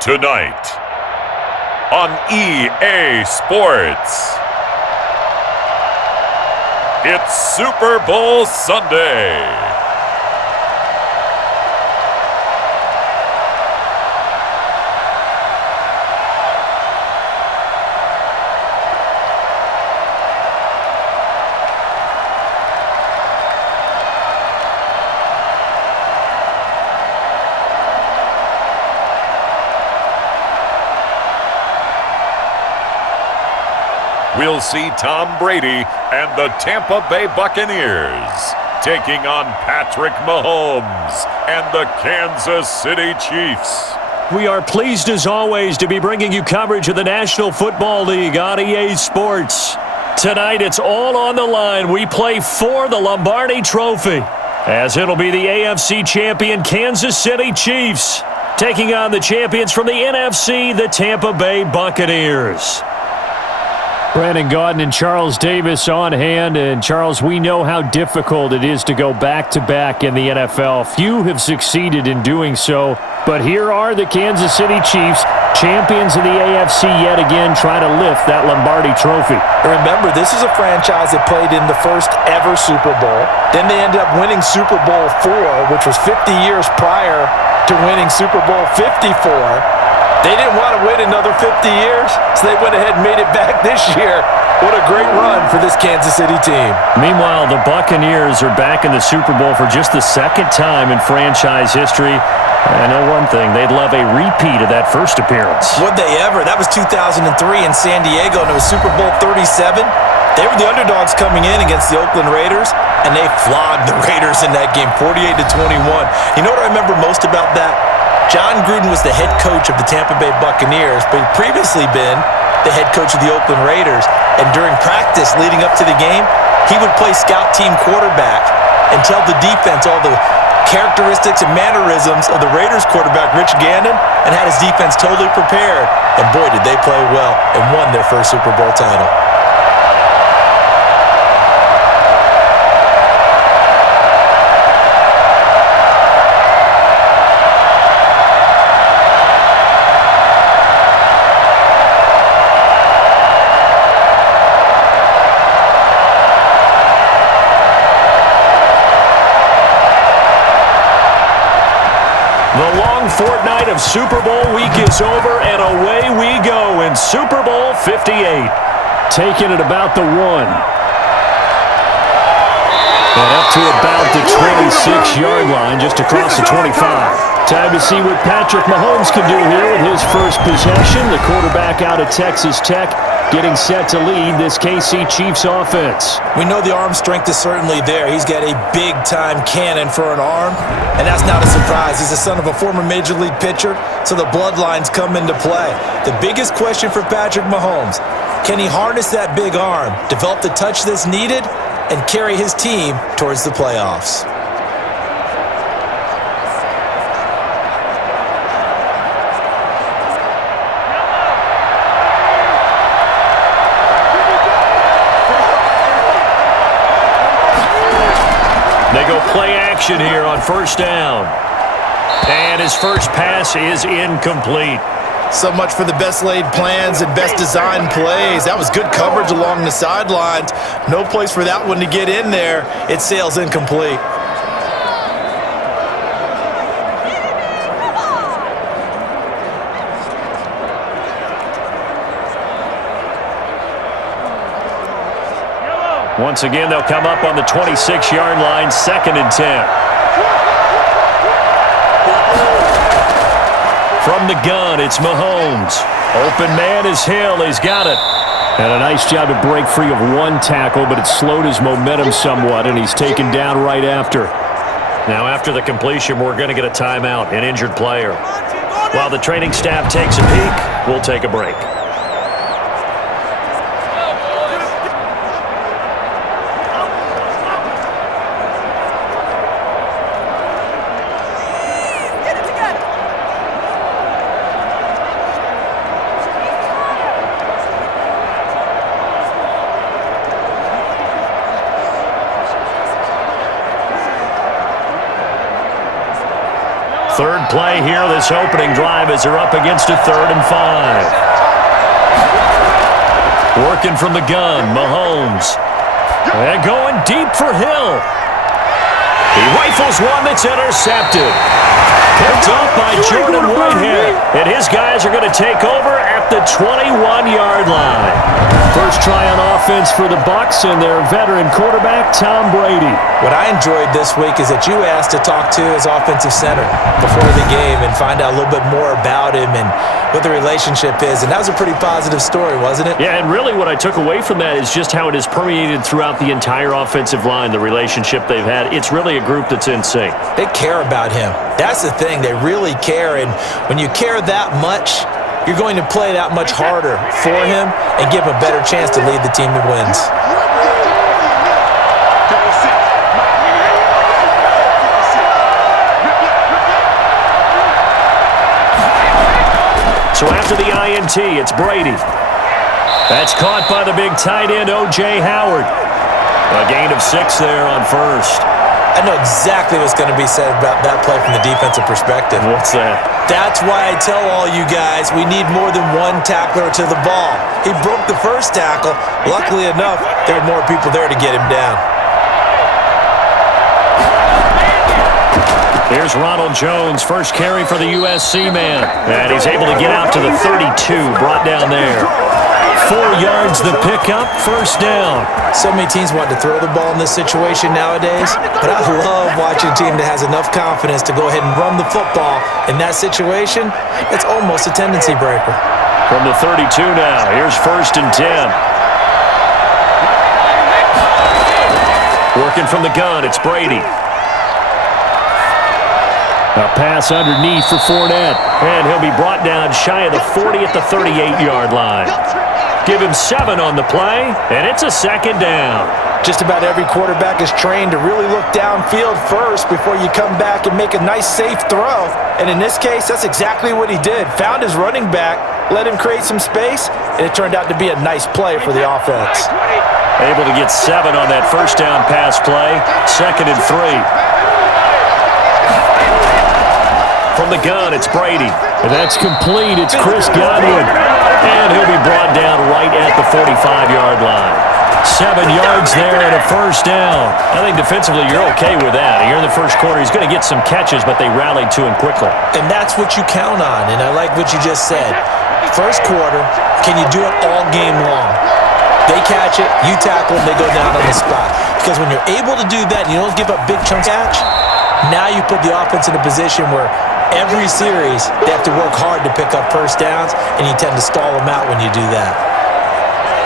Tonight on EA Sports, it's Super Bowl Sunday. We'll see Tom Brady and the Tampa Bay Buccaneers taking on Patrick Mahomes and the Kansas City Chiefs. We are pleased as always to be bringing you coverage of the National Football League on EA Sports. Tonight it's all on the line. We play for the Lombardi Trophy, as it'll be the AFC champion Kansas City Chiefs taking on the champions from the NFC, the Tampa Bay Buccaneers. Brandon Gaudin and Charles Davis on hand. And, Charles, we know how difficult it is to go back-to-back in the NFL. Few have succeeded in doing so. But here are the Kansas City Chiefs, champions of the AFC yet again, trying to lift that Lombardi Trophy. Remember, this is a franchise that played in the first ever Super Bowl. Then they ended up winning Super Bowl IV, which was 50 years prior to winning Super Bowl 54. They didn't want to wait another 50 years, so they went ahead and made it back this year. What a great run for this Kansas City team. Meanwhile, the Buccaneers are back in the Super Bowl for just the second time in franchise history. I know one thing, they'd love a repeat of that first appearance. Would they ever? That was 2003 in San Diego, and it was Super Bowl 37. They were the underdogs coming in against the Oakland Raiders, and they flogged the Raiders in that game, 48-21. You know what I remember most about that? John Gruden was the head coach of the Tampa Bay Buccaneers, but he'd previously been the head coach of the Oakland Raiders. And during practice leading up to the game, he would play scout team quarterback and tell the defense all the characteristics and mannerisms of the Raiders quarterback, Rich Gannon, and had his defense totally prepared. And boy, did they play well and won their first Super Bowl title. The long fortnight of Super Bowl week is over, and away we go in Super Bowl 58. Taking it about the 1. And up to about the 26-yard line, just across the 25. Time to see what Patrick Mahomes can do here with his first possession. The quarterback out of Texas Tech getting set to lead this KC Chiefs offense. We know the arm strength is certainly there. He's got a big-time cannon for an arm, and that's not a surprise. He's the son of a former Major League pitcher, so the bloodlines come into play. The biggest question for Patrick Mahomes, can he harness that big arm, develop the touch that's needed, and carry his team towards the playoffs? They go play action here on first down. And his first pass is incomplete. So much for the best laid plans and best designed plays. That was good coverage along the sidelines. No place for that one to get in there. It sails incomplete. Once again, they'll come up on the 26-yard line, 2nd and 10. From the gun, it's Mahomes. Open man is Hill. He's got it. And a nice job to break free of one tackle, but it slowed his momentum somewhat, and he's taken down right after. Now, after the completion, we're going to get a timeout, an injured player. While the training staff takes a peek, we'll take a break. Third play here this opening drive as they're up against a 3rd and 5. Working from the gun, Mahomes. And going deep for Hill. He rifles one that's intercepted. Picked off by Jordan Whitehead. And his guys are going to take over at the 21-yard line. First try on offense for the BUCS and their veteran quarterback, Tom Brady. What I enjoyed this week is that you asked to talk to his offensive center before the game and find out a little bit more about him and what the relationship is. And that was a pretty positive story, wasn't it? Yeah, and really what I took away from that is just how it has permeated throughout the entire offensive line, the relationship they've had. It's really a group that's in sync. They care about him. That's the thing. They really care. And when you care that much, you're going to play that much harder for him and give him a better chance to lead the team to wins. So after the INT, it's Brady. That's caught by the big tight end, O.J. Howard. A gain of 6 there on first. I know exactly what's going to be said about that play from the defensive perspective. What's that? That's why I tell all you guys we need more than one tackler to the ball. He broke the first tackle. Luckily enough, there were more people there to get him down. Here's Ronald Jones, first carry for the USC man. And he's able to get out to the 32, brought down there. 4 yards the pickup, first down. So many teams want to throw the ball in this situation nowadays, but I love watching a team that has enough confidence to go ahead and run the football. In that situation, it's almost a tendency breaker. From the 32 now, here's 1st and 10. Working from the gun, it's Brady. A pass underneath for Fournette, and he'll be brought down shy of the 40 at the 38-yard line. Give him 7 on the play, and it's a 2nd down. Just about every quarterback is trained to really look downfield first before you come back and make a nice, safe throw. And in this case, that's exactly what he did. Found his running back, let him create some space, and it turned out to be a nice play for the offense. Able to get 7 on that first down pass play, 2nd and 3. From the gun, it's Brady. And that's complete. It's Chris Godwin. And he'll be brought down right at the 45-yard line. 7 yards there and a first down. I think defensively you're okay with that. Here in the first quarter, he's going to get some catches, but they rallied to him quickly. And that's what you count on, and I like what you just said. First quarter, can you do it all game long? They catch it, you tackle them, they go down on the spot. Because when you're able to do that and you don't give up big chunks catch, now you put the offense in a position where every series, they have to work hard to pick up first downs, and you tend to stall them out when you do that.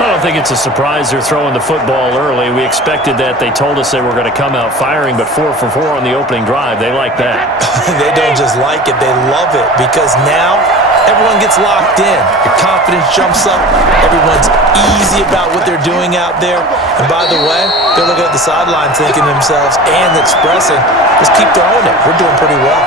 I don't think it's a surprise they're throwing the football early. We expected that. They told us they were going to come out firing, but 4 for 4 on the opening drive. They like that. They don't just like it, they love it, because now everyone gets locked in. Your confidence jumps up. Everyone's easy about what they're doing out there. And by the way, they're looking at the sideline thinking to themselves and expressing, just keep throwing it. We're doing pretty well.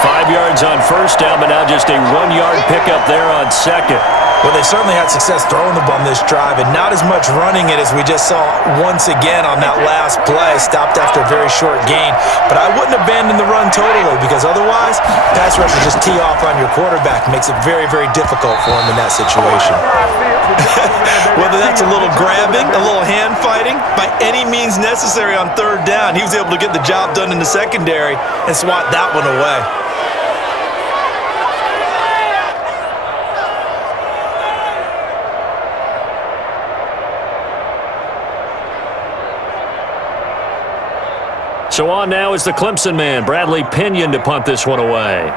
5 yards on first down, but now just a 1-yard pickup there on second. Well, they certainly had success throwing the ball on this drive, and not as much running it as we just saw once again on that last play. Stopped after a very short gain. But I wouldn't abandon the run totally, because otherwise, pass rushers just tee off on your quarterback. It makes it very, very difficult for him in that situation. Whether that's a little grabbing, a little hand fighting, by any means necessary on third down, he was able to get the job done in the secondary and swat that one away. So on now is the Clemson man, Bradley Pinion, to punt this one away.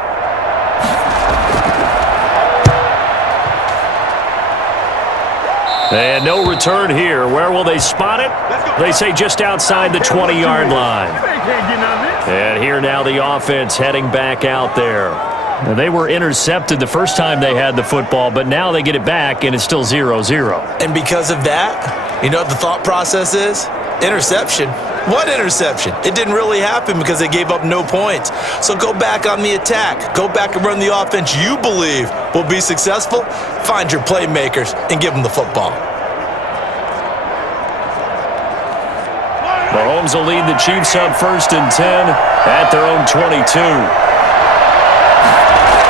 And no return here. Where will they spot it? They say just outside the 20-yard line. And here now the offense heading back out there. Now they were intercepted the first time they had the football, but now they get it back, and it's still 0-0. And because of that, you know what the thought process is? Interception. What interception? It didn't really happen because they gave up no points. So go back on the attack. Go back and run the offense you believe will be successful. Find your playmakers and give them the football. Mahomes will lead the Chiefs up 1st and 10 at their own 22.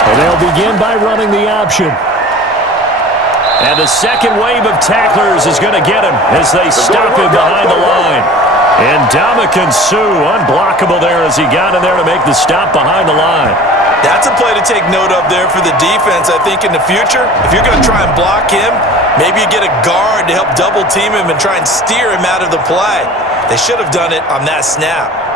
And they'll begin by running the option. And the second wave of tacklers is going to get him as they stop him behind the line. And Ndamukong Suh, unblockable there as he got in there to make the stop behind the line. That's a play to take note of there for the defense. I think in the future, if you're going to try and block him, maybe you get a guard to help double team him and try and steer him out of the play. They should have done it on that snap.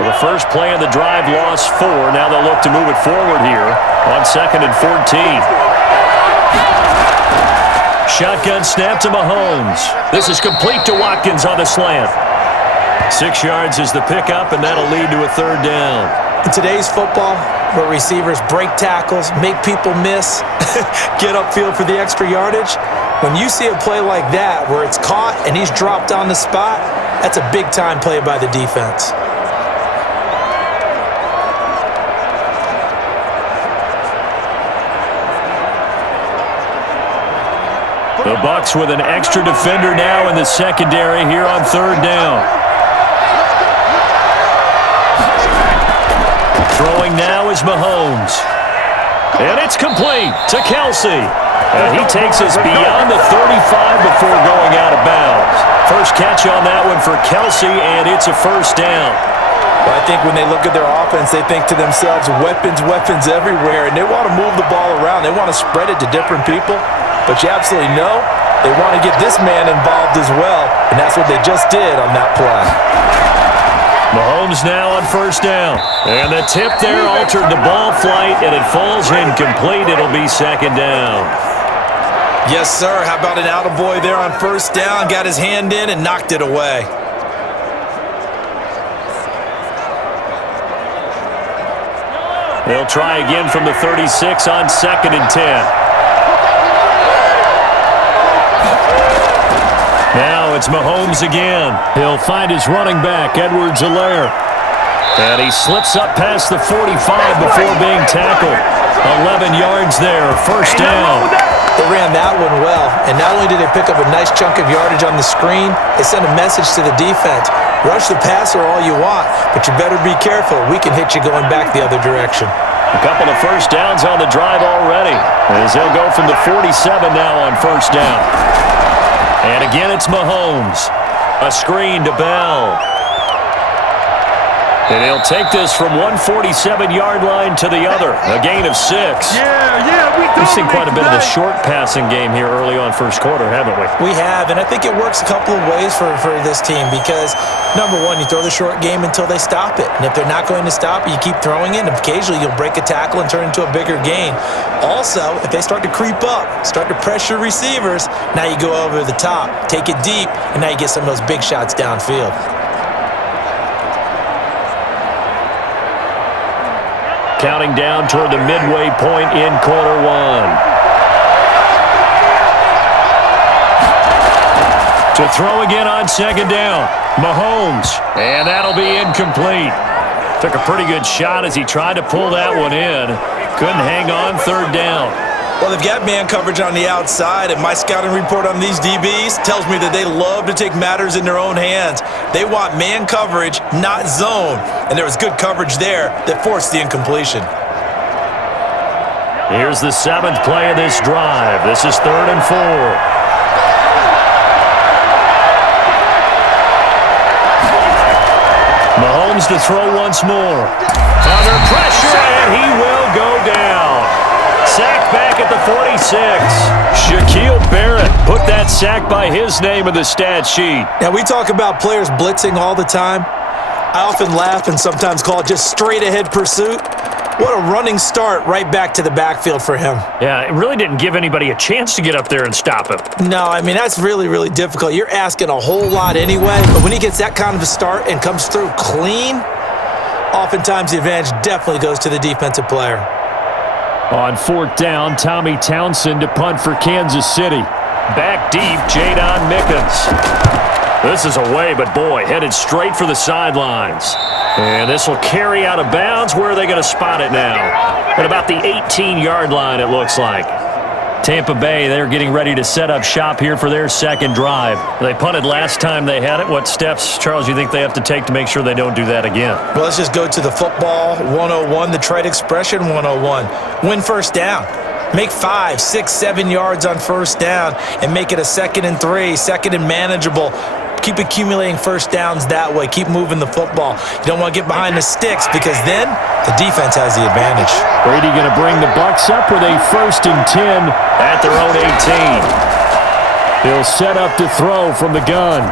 The first play of the drive lost 4. Now they'll look to move it forward here on 2nd and 14. Shotgun snap to Mahomes. This is complete to Watkins on the slant. 6 yards is the pickup, and that'll lead to a 3rd down. In today's football, where receivers break tackles, make people miss, get upfield for the extra yardage, when you see a play like that where it's caught and he's dropped on the spot, that's a big-time play by the defense. The Bucs with an extra defender now in the secondary here on 3rd down. Throwing now is Mahomes. And it's complete to Kelsey. And he takes us beyond the 35 before going out of bounds. First catch on that one for Kelsey, and it's a 1st down. Well, I think when they look at their offense, they think to themselves, weapons, weapons everywhere, and they want to move the ball around. They want to spread it to different people. But you absolutely know they want to get this man involved as well, and that's what they just did on that play. Mahomes now on 1st down. And the tip there altered the ball flight, and it falls incomplete. It'll be 2nd down. Yes, sir. How about an attaboy there on 1st down? Got his hand in and knocked it away. They'll try again from the 36 on 2nd and 10. Now it's Mahomes again. He'll find his running back, Edwards-Helaire. And he slips up past the 45 before being tackled. 11 yards there, 1st down. They ran that one well, and not only did they pick up a nice chunk of yardage on the screen, they sent a message to the defense. Rush the passer all you want, but you better be careful. We can hit you going back the other direction. A couple of 1st downs on the drive already, as they'll go from the 47 now on 1st down. And again, it's Mahomes. A screen to Bell. And he'll take this from one 47-yard line to the other. A gain of 6. We've seen quite a bit of the short passing game here early on 1st quarter, haven't we? We have, and I think it works a couple of ways for this team because, number one, you throw the short game until they stop it. And if they're not going to stop it, you keep throwing it, and occasionally you'll break a tackle and turn into a bigger gain. Also, if they start to creep up, start to pressure receivers, now you go over the top, take it deep, and now you get some of those big shots downfield. Counting down toward the midway point in quarter 1. To throw again on 2nd down. Mahomes. And that'll be incomplete. Took a pretty good shot as he tried to pull that one in. Couldn't hang on 3rd down. Well, they've got man coverage on the outside, and my scouting report on these DBs tells me that they love to take matters in their own hands. They want man coverage, not zone, and there was good coverage there that forced the incompletion. Here's the 7th play of this drive. This is 3rd and 4. Mahomes to throw once more. Under pressure, and he will go down. Sacked back at the 46. Shaquille Barrett put that sack by his name in the stat sheet. Now, we talk about players blitzing all the time. I often laugh and sometimes call it just straight-ahead pursuit. What a running start right back to the backfield for him. Yeah, it really didn't give anybody a chance to get up there and stop him. No, I mean, that's really, really difficult. You're asking a whole lot anyway, but when he gets that kind of a start and comes through clean, oftentimes the advantage definitely goes to the defensive player. On 4th down, Tommy Townsend to punt for Kansas City. Back deep, Jadon Mickens. This is away, but boy, headed straight for the sidelines. And this will carry out of bounds. Where are they going to spot it now? At about the 18-yard line, it looks like. Tampa Bay, they're getting ready to set up shop here for their second drive. They punted last time they had it. What steps, Charles, you think they have to take to make sure they don't do that again? Well, let's just go to the football 101, the trade expression 101. Win first down. Make 5, 6, 7 yards on first down and make it a 2nd and 3, 2nd and manageable. Keep accumulating first downs that way. Keep moving the football. You don't want to get behind the sticks because then the defense has the advantage. Brady going to bring the Bucs up with a 1st and 10 at their own 18. He'll set up to throw from the gun.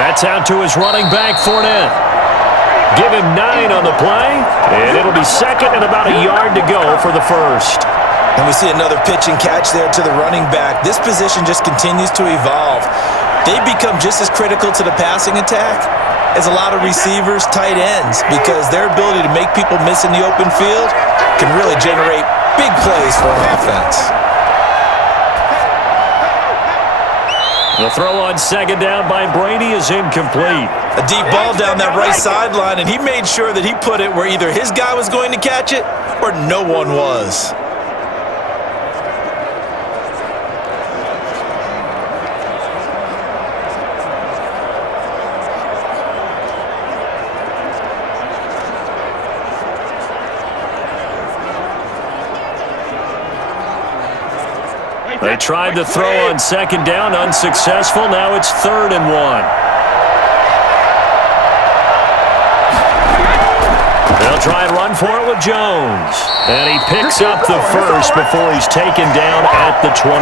That's out to his running back, Fournette. Give him 9 on the play, and it'll be 2nd and about a yard to go for the 1st. And we see another pitch and catch there to the running back. This position just continues to evolve. They become just as critical to the passing attack as a lot of receivers, tight ends, because their ability to make people miss in the open field can really generate big plays for an offense. The throw on 2nd down by Brady is incomplete. A deep ball down that right sideline, and he made sure that he put it where either his guy was going to catch it or no one was. They tried to throw on 2nd down, unsuccessful. Now it's 3rd and 1. They'll try and run for it with Jones. And he picks up the 1st before he's taken down at the 29.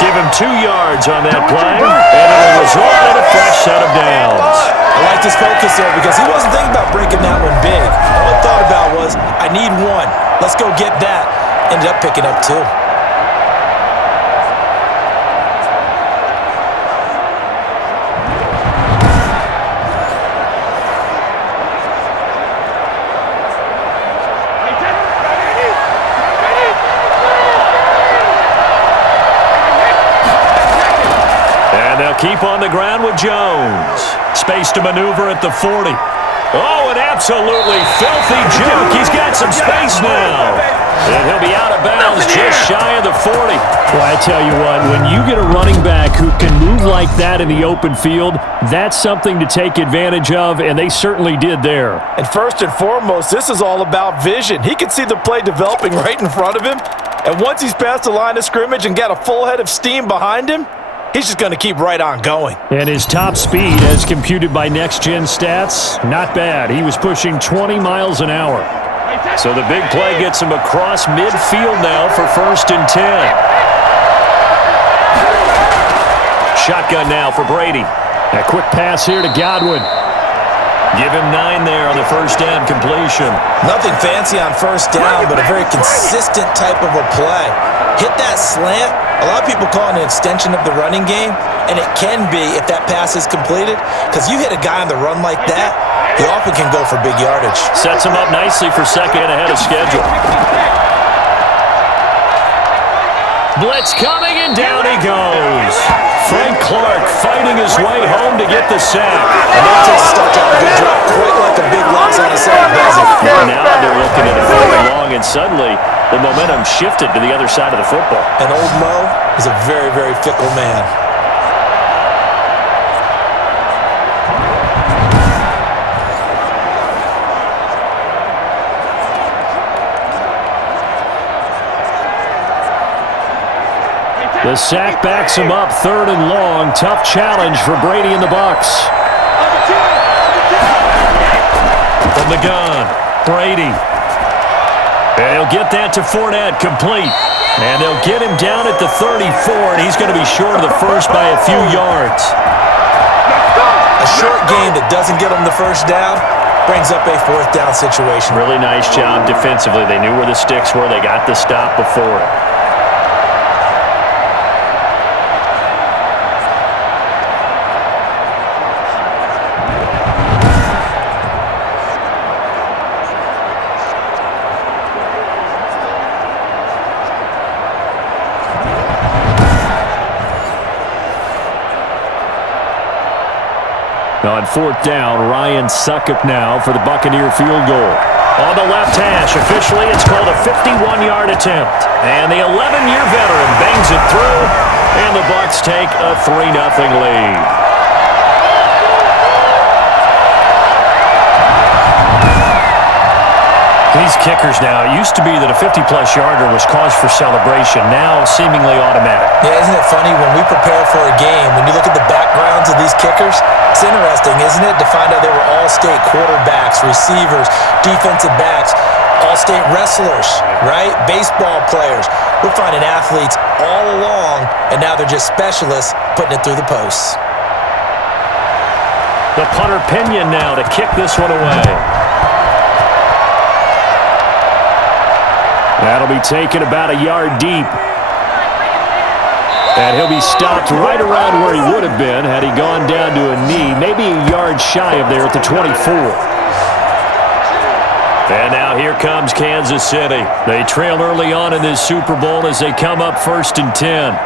Give him 2 yards on that play, and it'll result in a fresh set of downs. I like this focus there because he wasn't thinking about breaking that one big. All he thought about was, I need 1. Let's go get that. Ended up picking up 2. Keep on the ground with Jones. Space to maneuver at the 40. Oh, an absolutely filthy juke. He's got some space now. And he'll be out of bounds just shy of the 40. Well, I tell you what, when you get a running back who can move like that in the open field, that's something to take advantage of, and they certainly did there. And first and foremost, this is all about vision. He can see the play developing right in front of him, and once he's past the line of scrimmage and got a full head of steam behind him, he's just going to keep right on going. And his top speed, as computed by next-gen stats, not bad. He was pushing 20 miles an hour. So the big play gets him across midfield now for 1st and 10. Shotgun now for Brady. A quick pass here to Godwin. Give him 9 there on the 1st down completion. Nothing fancy on 1st down, but a very consistent type of a play. Hit that slant. A lot of people call it an extension of the running game, and it can be if that pass is completed, because you hit a guy on the run like that, he often can go for big yardage. Sets him up nicely for 2nd ahead of schedule. Blitz coming, and down he goes. Frank Clark fighting his way home to get the sack. And that takes a start on a good drop, quite like a big loss on a sack, does it? Yeah, now they're looking at it going long, and suddenly the momentum shifted to the other side of the football. And old Mo is a very, very fickle man. The sack backs him up, 3rd and long. Tough challenge for Brady and the Bucs. From the gun, Brady. And he'll get that to Fournette, complete. And they'll get him down at the 34, and he's going to be short of the 1st by a few yards. A short game that doesn't get him the 1st down brings up a 4th down situation. Really nice job defensively. They knew where the sticks were. They got the stop before it. 4th down. Ryan Succop now for the Buccaneer field goal. On the left hash, officially it's called a 51-yard attempt. And the 11-year veteran bangs it through, and the Bucs take a 3-0 lead. These kickers now, it used to be that a 50-plus yarder was cause for celebration, now seemingly automatic. Yeah, isn't it funny when we prepare for a game, when you look at the backgrounds of these kickers, it's interesting, isn't it, to find out they were all-state quarterbacks, receivers, defensive backs, all-state wrestlers, right? Baseball players. We're finding athletes all along, and now they're just specialists putting it through the posts. The punter Pinion now to kick this one away. That'll be taken about a yard deep. And he'll be stopped right around where he would have been had he gone down to a knee, maybe a yard shy of there at the 24. And now here comes Kansas City. They trail early on in this Super Bowl as they come up 1st and 10.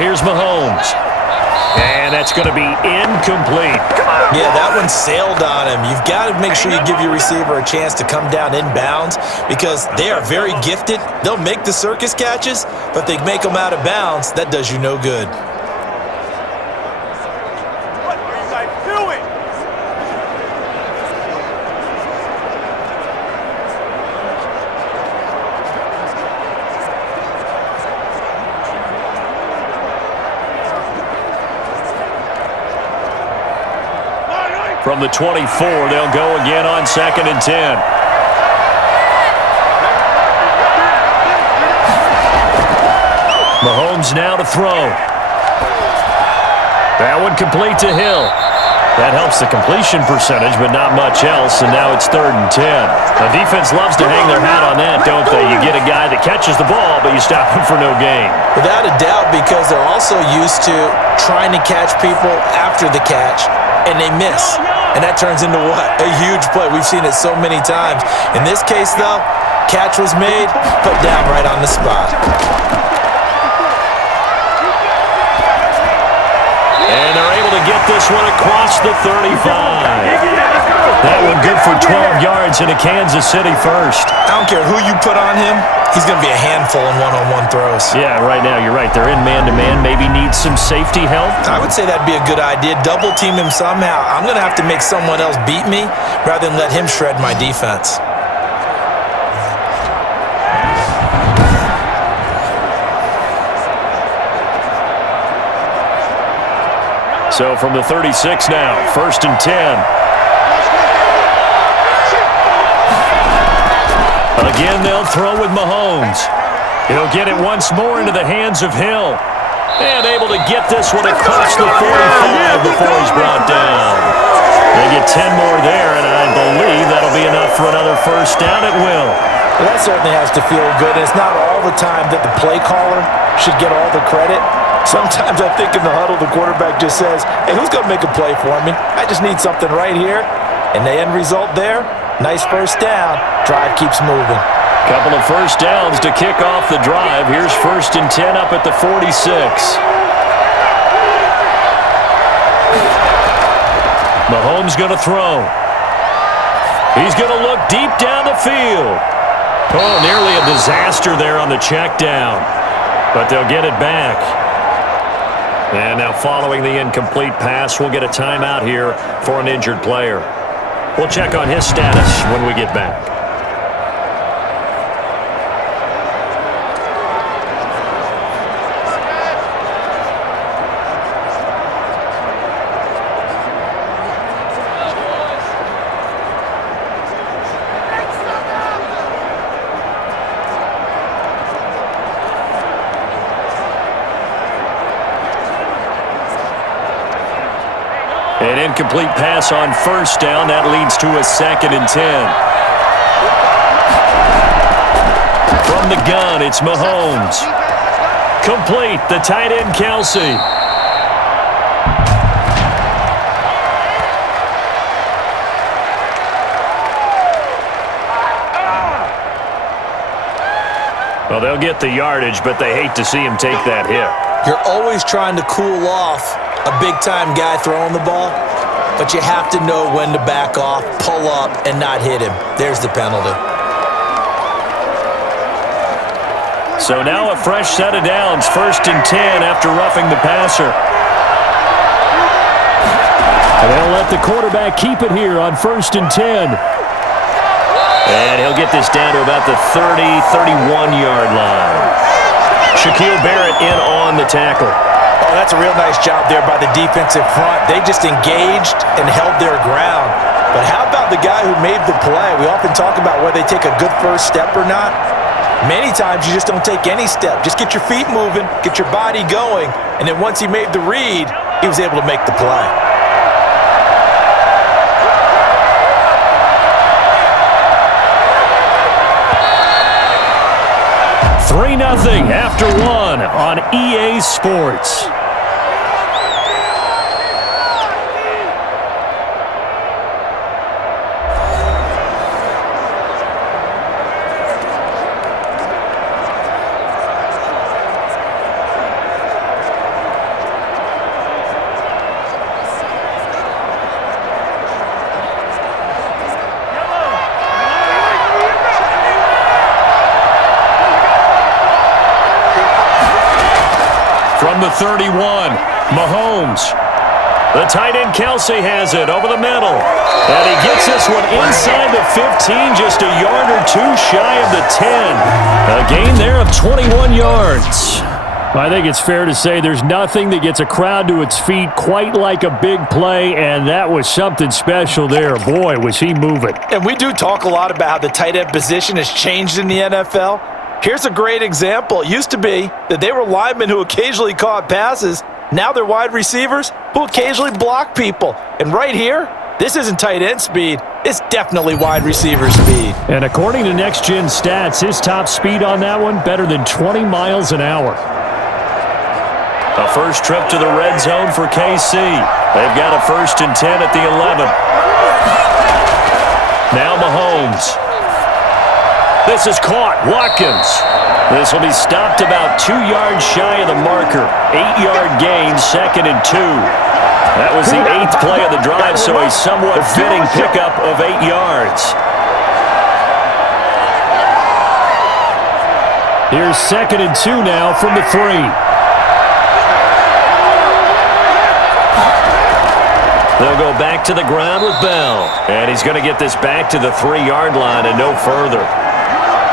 Here's Mahomes. And that's going to be incomplete. Yeah, that one sailed on him. You've got to make sure you give your receiver a chance to come down inbounds because they are very gifted. They'll make the circus catches, but they make them out of bounds. That does you no good. What are you guys doing? From the 24, they'll go again on 2nd and 10. Mahomes now to throw. That one complete to Hill. That helps the completion percentage, but not much else, and now it's 3rd and 10. The defense loves to hang their hat on that, don't they? You get a guy that catches the ball, but you stop him for no gain. Without a doubt, because they're also used to trying to catch people after the catch, and they miss. And that turns into what? A huge play. We've seen it so many times. In this case, though, catch was made, put down right on the spot. And they're able to get this one across the 35. That one good for 12 yards into Kansas City first. I don't care who you put on him. He's going to be a handful in one-on-one throws. Yeah, right now you're right. They're in man-to-man. Maybe need some safety help. I would say that'd be a good idea. Double team him somehow. I'm going to have to make someone else beat me rather than let him shred my defense. So from the 36 now, 1st and 10. Again, they'll throw with Mahomes. He'll get it once more into the hands of Hill. And able to get this one across the 45 before he's brought down. They get 10 more there, and I believe that'll be enough for another 1st down. It will. Well, that certainly has to feel good. It's not all the time that the play caller should get all the credit. Sometimes I think in the huddle, the quarterback just says, hey, who's going to make a play for me? I just need something right here. And the end result there, nice 1st down. Drive keeps moving. Couple of 1st downs to kick off the drive. Here's 1st and 10 up at the 46. Mahomes going to throw. He's going to look deep down the field. Oh, nearly a disaster there on the check down. But they'll get it back. And now following the incomplete pass, we'll get a timeout here for an injured player. We'll check on his status when we get back. An incomplete pass on 1st down. That leads to a 2nd and 10. From the gun, it's Mahomes. Complete, the tight end, Kelsey. Well, they'll get the yardage, but they hate to see him take that hit. You're always trying to cool off a big-time guy throwing the ball, but you have to know when to back off, pull up, and not hit him. There's the penalty. So now a fresh set of downs, 1st and 10 after roughing the passer. And they'll let the quarterback keep it here on 1st and 10. And he'll get this down to about the 30, 31-yard line. Shaquille Barrett in on the tackle. Oh, that's a real nice job there by the defensive front. They just engaged and held their ground. But how about the guy who made the play? We often talk about whether they take a good first step or not. Many times you just don't take any step. Just get your feet moving, get your body going, and then once he made the read, he was able to make the play. Three 3-0 after one on EA Sports. From the 31, Mahomes. The tight end Kelsey has it over the middle. And he gets this one inside the 15, just a yard or two shy of the 10. A gain there of 21 yards. I think it's fair to say there's nothing that gets a crowd to its feet quite like a big play, and that was something special there. Boy, was he moving. And we do talk a lot about how the tight end position has changed in the NFL. Here's a great example. It used to be that they were linemen who occasionally caught passes. Now they're wide receivers who occasionally block people. And right here, this isn't tight end speed. It's definitely wide receiver speed. And according to Next Gen Stats, his top speed on that one, better than 20 miles an hour. A first trip to the red zone for KC. They've got a 1st and 10 at the 11. Now Mahomes. This is caught. Watkins. This will be stopped about 2 yards shy of the marker. 8-yard gain, 2nd and 2. That was the 8th play of the drive, so a somewhat fitting pickup of 8 yards. Here's 2nd and 2 now from the 3. They'll go back to the ground with Bell. And he's going to get this back to the 3-yard line and no further.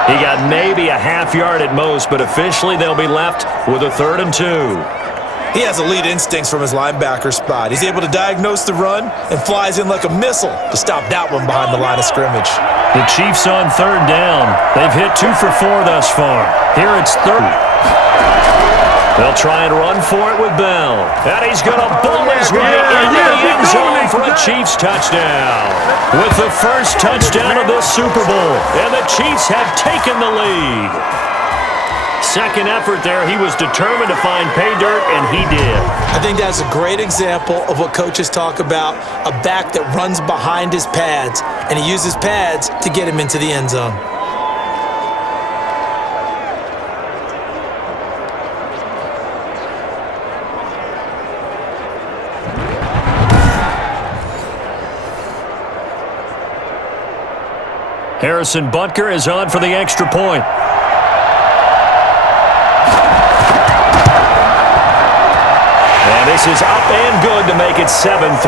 He got maybe a half yard at most, but officially they'll be left with a 3rd and 2. He has elite instincts from his linebacker spot. He's able to diagnose the run and flies in like a missile to stop that one behind the line of scrimmage. The Chiefs on 3rd down. They've hit 2 for 4 thus far. Here it's 3rd. They'll try and run for it with Bell. And he's going to bull his way into the end zone for a Chiefs touchdown. With the first touchdown of this Super Bowl. And the Chiefs have taken the lead. Second effort there. He was determined to find pay dirt, and he did. I think that's a great example of what coaches talk about, a back that runs behind his pads, and he uses pads to get him into the end zone. Harrison Butker is on for the extra point. And this is up and good to make it 7-3.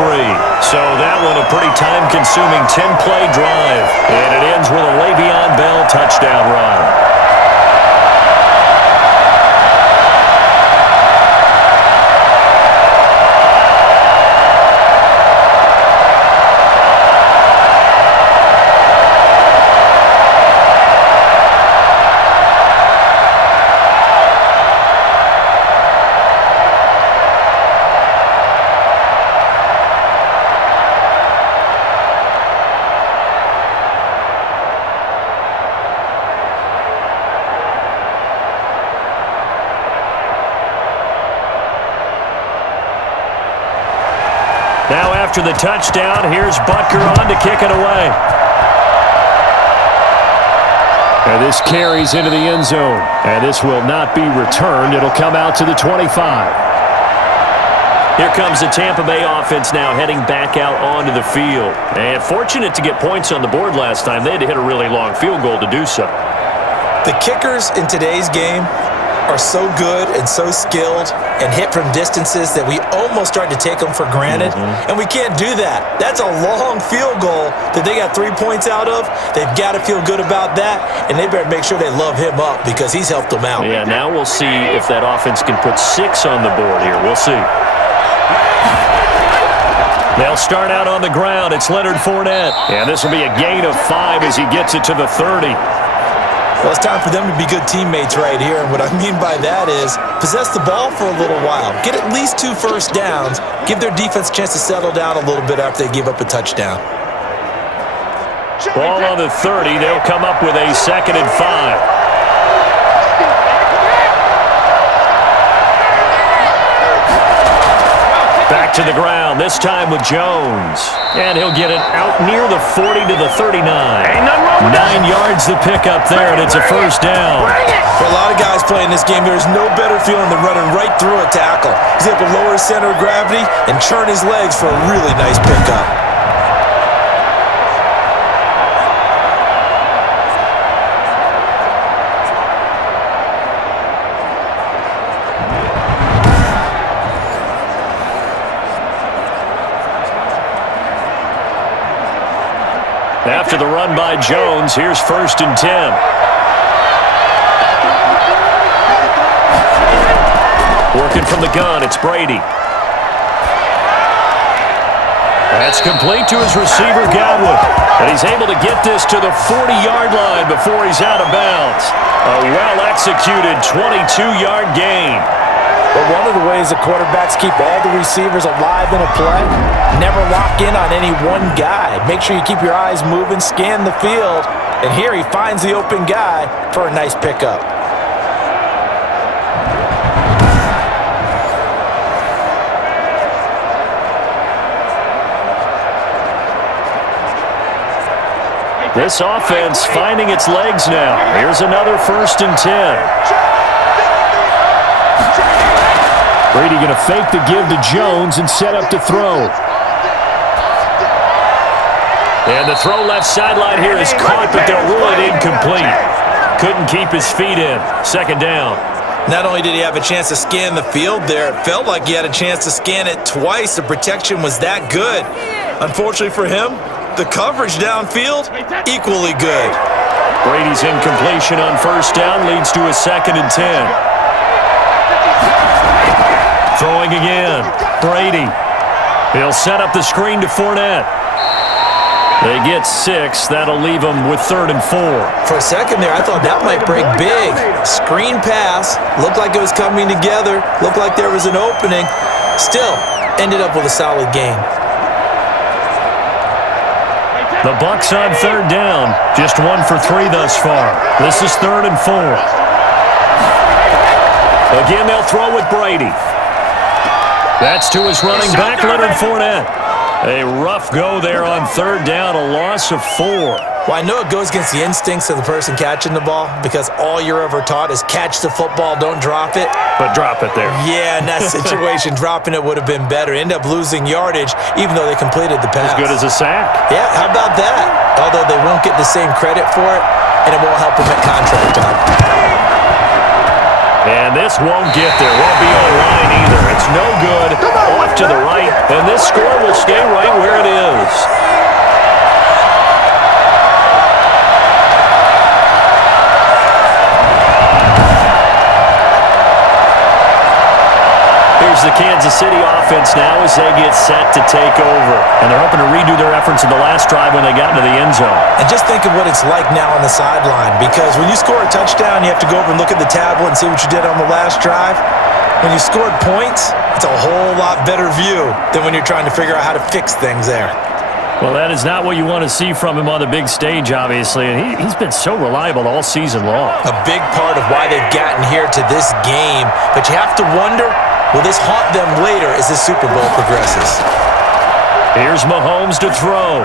So that one a pretty time-consuming 10-play drive. And it ends with a Le'Veon Bell touchdown run. After the touchdown, here's Butker on to kick it away. And this carries into the end zone. And this will not be returned. It'll come out to the 25. Here comes the Tampa Bay offense now heading back out onto the field. And fortunate to get points on the board last time. They had to hit a really long field goal to do so. The kickers in today's game are so good and so skilled and hit from distances that we almost start to take them for granted. And we can't do that. That's a long field goal that they got 3 points out of. They've got to feel good about that, and they better make sure they love him up because he's helped them out. Yeah, now we'll see if that offense can put 6 on the board here. We'll see. They'll start out on the ground. It's Leonard Fournette. And this will be a gain of 5 as he gets it to the 30. Well, it's time for them to be good teammates right here. And what I mean by that is possess the ball for a little while. Get at least 2 first downs. Give their defense a chance to settle down a little bit after they give up a touchdown. Ball on the 30. They'll come up with a 2nd and 5. Back to the ground, this time with Jones. And he'll get it out near the 40 to the 39. 9 yards to pick up there, and it's a first down. For a lot of guys playing this game, there's no better feeling than running right through a tackle. He's able to lower his center of gravity and churn his legs for a really nice pickup. After the run by Jones, here's 1st and 10. Working from the gun, it's Brady. That's complete to his receiver, Godwin. And he's able to get this to the 40-yard line before he's out of bounds. A well-executed 22-yard gain. But one of the ways the quarterbacks keep all the receivers alive in a play, never lock in on any one guy. Make sure you keep your eyes moving, scan the field, and here he finds the open guy for a nice pickup. This offense finding its legs now. Here's another 1st and 10. Brady going to fake the give to Jones and set up to throw. And the throw left sideline here is caught, but they'll rule it incomplete. Couldn't keep his feet in. 2nd down. Not only did he have a chance to scan the field there, it felt like he had a chance to scan it twice. The protection was that good. Unfortunately for him, the coverage downfield, equally good. Brady's incompletion on 1st down leads to a 2nd and 10. Throwing again. Brady. He'll set up the screen to Fournette. They get 6. That'll leave them with 3rd and 4. For a second there, I thought that might break big. Screen pass. Looked like it was coming together. Looked like there was an opening. Still, ended up with a solid gain. The Bucs on 3rd down. Just 1 for 3 thus far. This is 3rd and 4. Again, they'll throw with Brady. That's to his running back, Leonard Fournette. A rough go there on 3rd down, a loss of 4. Well, I know it goes against the instincts of the person catching the ball because all you're ever taught is catch the football, don't drop it. But drop it there. Yeah, in that situation, dropping it would have been better. End up losing yardage, even though they completed the pass. As good as a sack. Yeah, how about that? Although they won't get the same credit for it, and it won't help them at contract time. And this won't get there. Won't be on line either. It's no good. Off to the right. And this score will stay right where it is. Here's the Kansas City offense now as they get set to take over. And they're hoping to redo their efforts in the last drive when they got into the end zone. And just think of what it's like now on the sideline, because when you score a touchdown, you have to go over and look at the tablet and see what you did on the last drive. When you scored points, it's a whole lot better view than when you're trying to figure out how to fix things there. Well, that is not what you want to see from him on the big stage, obviously, and he's been so reliable all season long. A big part of why they've gotten here to this game, but you have to wonder, will this haunt them later as this Super Bowl progresses? Here's Mahomes to throw.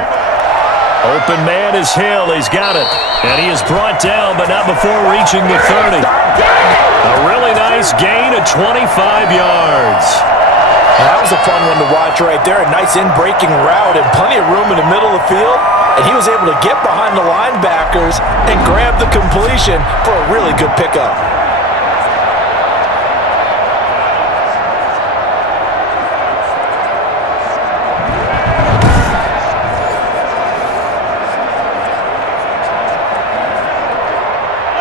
Open man is Hill. He's got it. And he is brought down, but not before reaching the 30. A really nice gain of 25 yards. And that was a fun one to watch right there. A nice in-breaking route and plenty of room in the middle of the field. And he was able to get behind the linebackers and grab the completion for a really good pickup.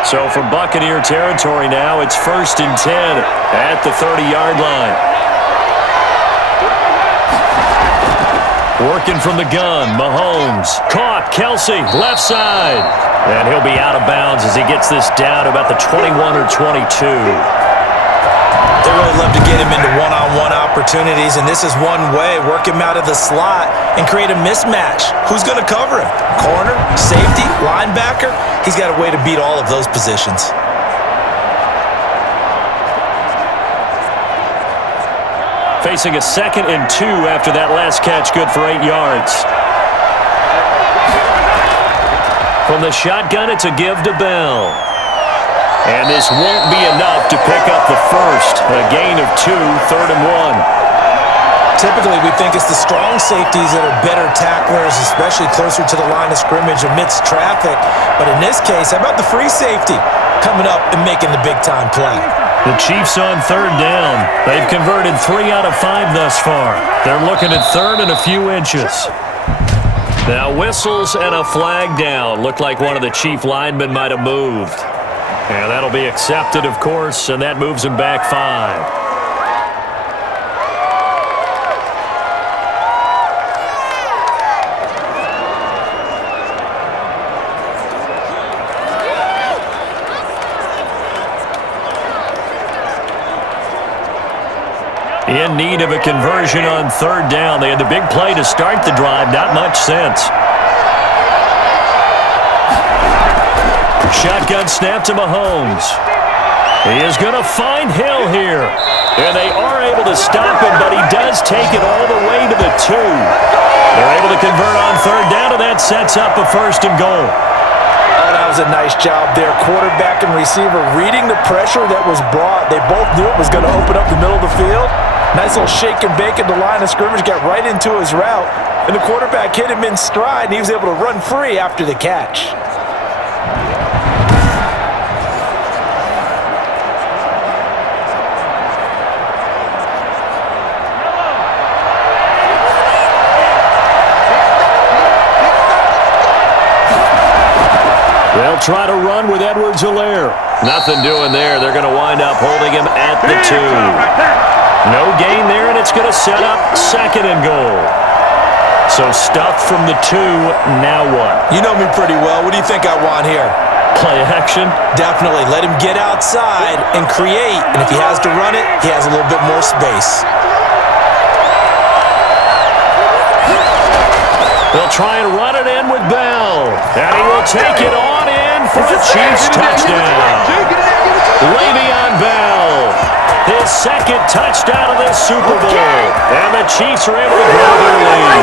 So from Buccaneer territory now, it's 1st and 10 at the 30-yard line. Working from the gun, Mahomes. Caught, Kelsey, left side. And he'll be out of bounds as he gets this down to about the 21 or 22. They really love to get him into one-on-one opportunities, and this is one way. Work him out of the slot and create a mismatch. Who's going to cover him? Corner, safety, linebacker? He's got a way to beat all of those positions. Facing a 2nd and 2 after that last catch, good for 8 yards. From the shotgun, it's a give to Bell. And this won't be enough to pick up the first. A gain of 2, 3rd and 1. Typically, we think it's the strong safeties that are better tacklers, especially closer to the line of scrimmage amidst traffic. But in this case, how about the free safety coming up and making the big-time play? The Chiefs on 3rd down. They've converted 3 out of 5 thus far. They're looking at 3rd and a few inches. Now whistles and a flag down. Looked like one of the Chief linemen might have moved. And that'll be accepted, of course, and that moves him back 5. In need of a conversion on 3rd down. They had the big play to start the drive. Not much sense. Shotgun snap to Mahomes. He is going to find Hill here. And they are able to stop him, but he does take it all the way to the 2. They're able to convert on 3rd down, and that sets up a 1st and goal. Oh, that was a nice job there. Quarterback and receiver reading the pressure that was brought. They both knew it was going to open up the middle of the field. Nice little shake and bake at the line of scrimmage, got right into his route. And the quarterback hit him in stride, and he was able to run free after the catch. They'll try to run with Edwards-Helaire. Nothing doing there. They're going to wind up holding him at the 2. No gain there, and it's going to set up 2nd and goal. So stuffed from the 2, now what? You know me pretty well. What do you think I want here? Play action? Definitely. Let him get outside and create. And if he has to run it, he has a little bit more space. They'll try and run it in with Bell. And he will take it on in for a Chiefs touchdown. Le'Veon Bell. His 2nd touchdown of this Super Bowl. And the Chiefs are able to grow their lead.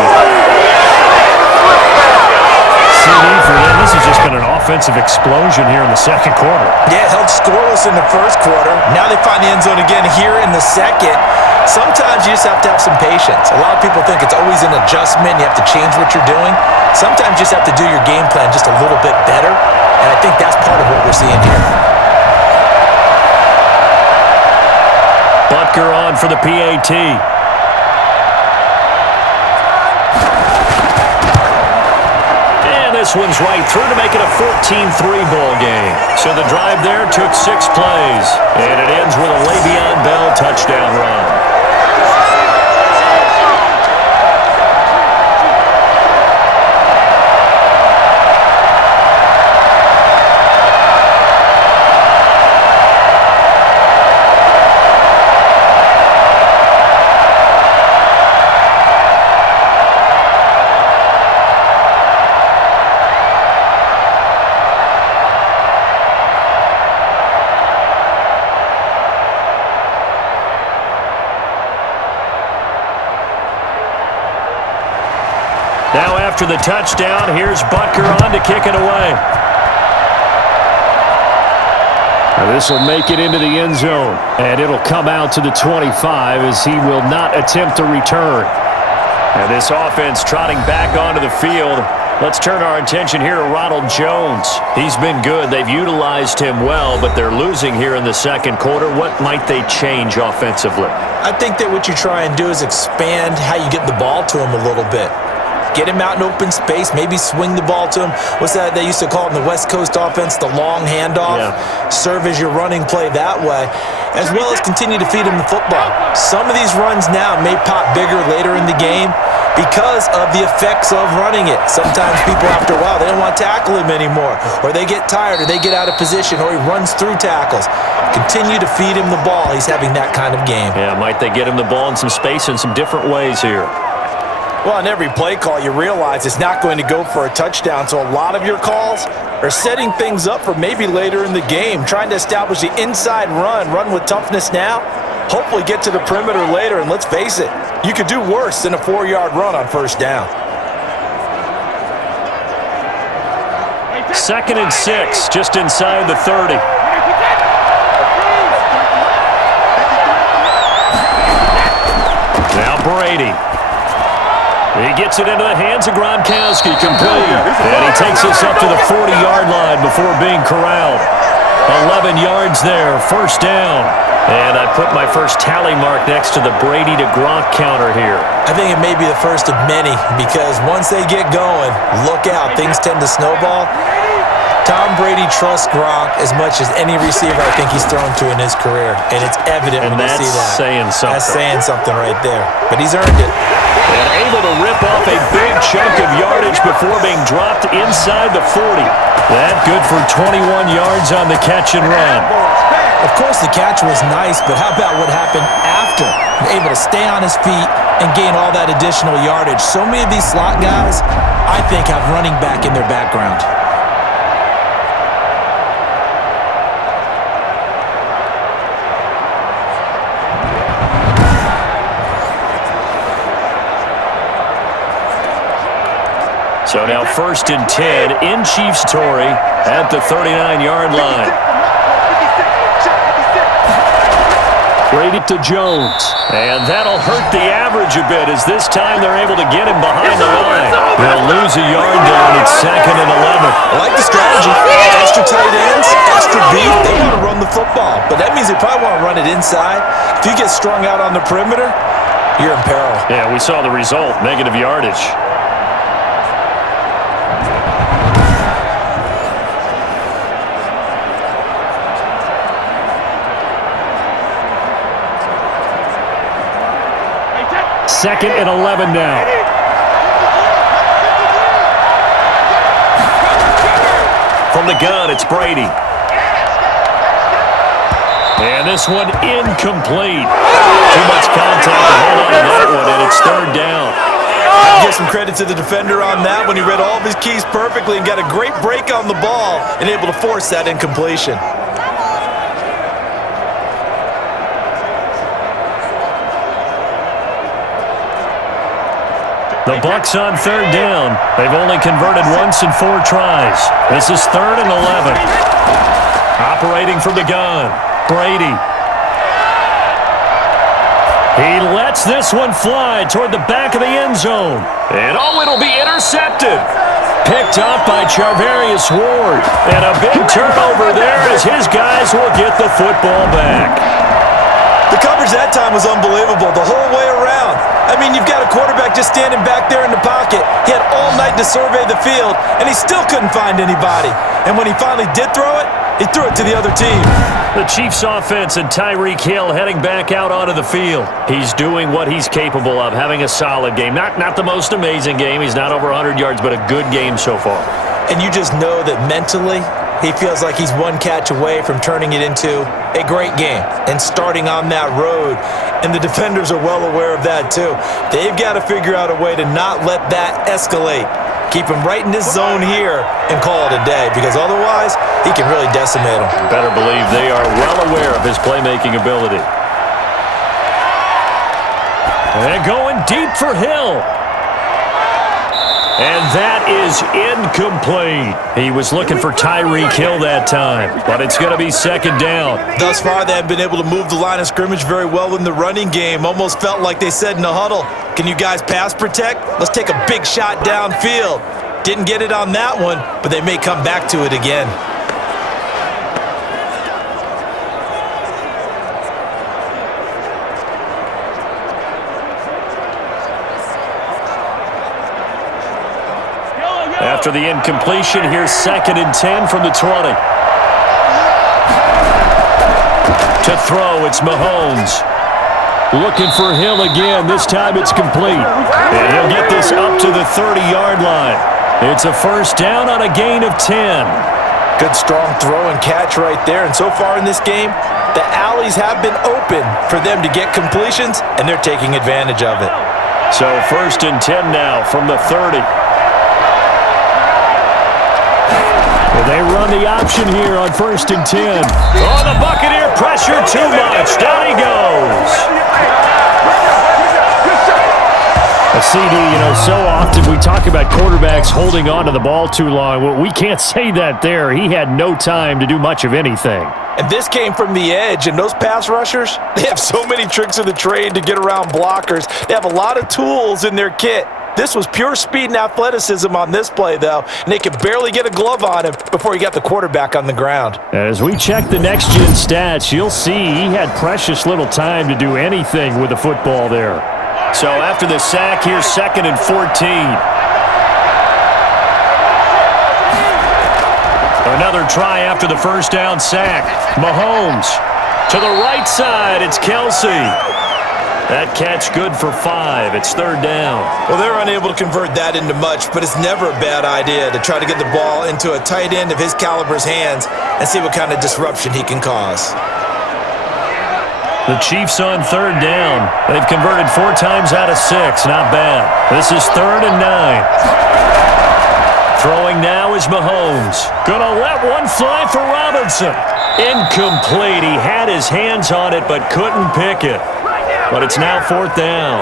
CD for them. This has just been an offensive explosion here in the 2nd quarter. Yeah, held scoreless in the 1st quarter. Now they find the end zone again here in the 2nd. Sometimes you just have to have some patience. A lot of people think it's always an adjustment. You have to change what you're doing. Sometimes you just have to do your game plan just a little bit better. And I think that's part of what we're seeing here. Butker on for the PAT. And this one's right through to make it a 14-3 ball game. So the drive there took 6 plays. And it ends with a Le'Veon Bell touchdown run. after the touchdown. Here's Butker on to kick it away. This will make it into the end zone, and it'll come out to the 25 as he will not attempt to return. And this offense trotting back onto the field. Let's turn our attention here to Ronald Jones. He's been good. They've utilized him well, but they're losing here in the second quarter. What might they change offensively? I think that what you try and do is expand how you get the ball to him a little bit. Get him out in open space, maybe swing the ball to him. What's that they used to call it in the West Coast offense, the long handoff? Yeah. Serve as your running play that way, as well as continue to feed him the football. Some of these runs now may pop bigger later in the game because of the effects of running it. Sometimes people, after a while, they don't want to tackle him anymore, or they get tired, or they get out of position, or he runs through tackles. Continue to feed him the ball. He's having that kind of game. Yeah, might they get him the ball in some space in some different ways here? Well, on every play call, you realize it's not going to go for a touchdown, so a lot of your calls are setting things up for maybe later in the game, trying to establish the inside run with toughness now, hopefully get to the perimeter later, and let's face it, you could do worse than a 4-yard run on first down. 2nd and 6, just inside the 30. Now Brady. He gets it into the hands of Gronkowski, complete. And he takes us up to the 40-yard line before being corralled. 11 yards there, first down. And I put my first tally mark next to the Brady to Gronk counter here. I think it may be the first of many because once they get going, look out, things tend to snowball. Tom Brady trusts Gronk as much as any receiver I think he's thrown to in his career, and it's evident when you see that. That's saying something. That's saying something right there, but he's earned it. And able to rip off a big chunk of yardage before being dropped inside the 40. That good for 21 yards on the catch and run. Of course, the catch was nice, but how about what happened after? Able to stay on his feet and gain all that additional yardage. So many of these slot guys, I think, have running back in their background. So now 1st and 10 in Chiefs Torrey at the 39-yard line. Brady to Jones. And that'll hurt the average a bit as this time they're able to get him behind the line. They'll lose a yard there and it's 2nd and 11. I like the strategy. Extra tight ends, extra beef. They want to run the football, but that means they probably want to run it inside. If you get strung out on the perimeter, you're in peril. Yeah, we saw the result, negative yardage. Second and 11 now. From the gun, it's Brady. And this one incomplete. Too much contact to hold on to that one, and it's 3rd down. Give some credit to the defender on that when he read all of his keys perfectly and got a great break on the ball and able to force that incompletion. The Bucs on 3rd down. They've only converted once in 4 tries. This is 3rd and 11. Operating from the gun, Brady. He lets this one fly toward the back of the end zone. And it'll be intercepted. Picked up by Charvarius Ward. And a big turnover there as his guys will get the football back. The coverage that time was unbelievable the whole way around. I mean, you've got a quarterback just standing back there in the pocket. He had all night to survey the field, and he still couldn't find anybody. And when he finally did throw it, he threw it to the other team. The Chiefs offense and Tyreek Hill heading back out onto the field. He's doing what he's capable of, having a solid game. Not the most amazing game. He's not over 100 yards, but a good game so far. And you just know that mentally, he feels like he's one catch away from turning it into a great game and starting on that road. And the defenders are well aware of that too. They've got to figure out a way to not let that escalate. Keep him right in this zone here and call it a day, because otherwise he can really decimate him. Better believe they are well aware of his playmaking ability. And going deep for Hill. And that is incomplete. He was looking for Tyreek Hill that time, but it's going to be second down. Thus far, they haven't been able to move the line of scrimmage very well in the running game. Almost felt like they said in the huddle, can you guys pass protect? Let's take a big shot downfield. Didn't get it on that one, but they may come back to it again. After the incompletion, here's 2nd and 10 from the 20. To throw, it's Mahomes. Looking for Hill again. This time it's complete. And he'll get this up to the 30-yard line. It's a first down on a gain of 10. Good strong throw and catch right there. And so far in this game, the alleys have been open for them to get completions, and they're taking advantage of it. So 1st and 10 now from the 30. They run the option here on 1st and 10. Oh, the Buccaneer pressure too much. Down he goes. A CD, so often we talk about quarterbacks holding on to the ball too long. Well, we can't say that there. He had no time to do much of anything. And this came from the edge, and those pass rushers, they have so many tricks of the trade to get around blockers. They have a lot of tools in their kit. This was pure speed and athleticism on this play, though, and they could barely get a glove on him before he got the quarterback on the ground. As we check the next-gen stats, you'll see he had precious little time to do anything with the football there. So after the sack, here's 2nd and 14. Another try after the first down sack. Mahomes to the right side. It's Kelsey. That catch good for 5. It's 3rd down. Well, they're unable to convert that into much, but it's never a bad idea to try to get the ball into a tight end of his caliber's hands and see what kind of disruption he can cause. The Chiefs on 3rd down. They've converted 4 times out of 6. Not bad. This is 3rd and 9. Throwing now is Mahomes. Gonna let one fly for Robinson. Incomplete. He had his hands on it but couldn't pick it. But it's now 4th down.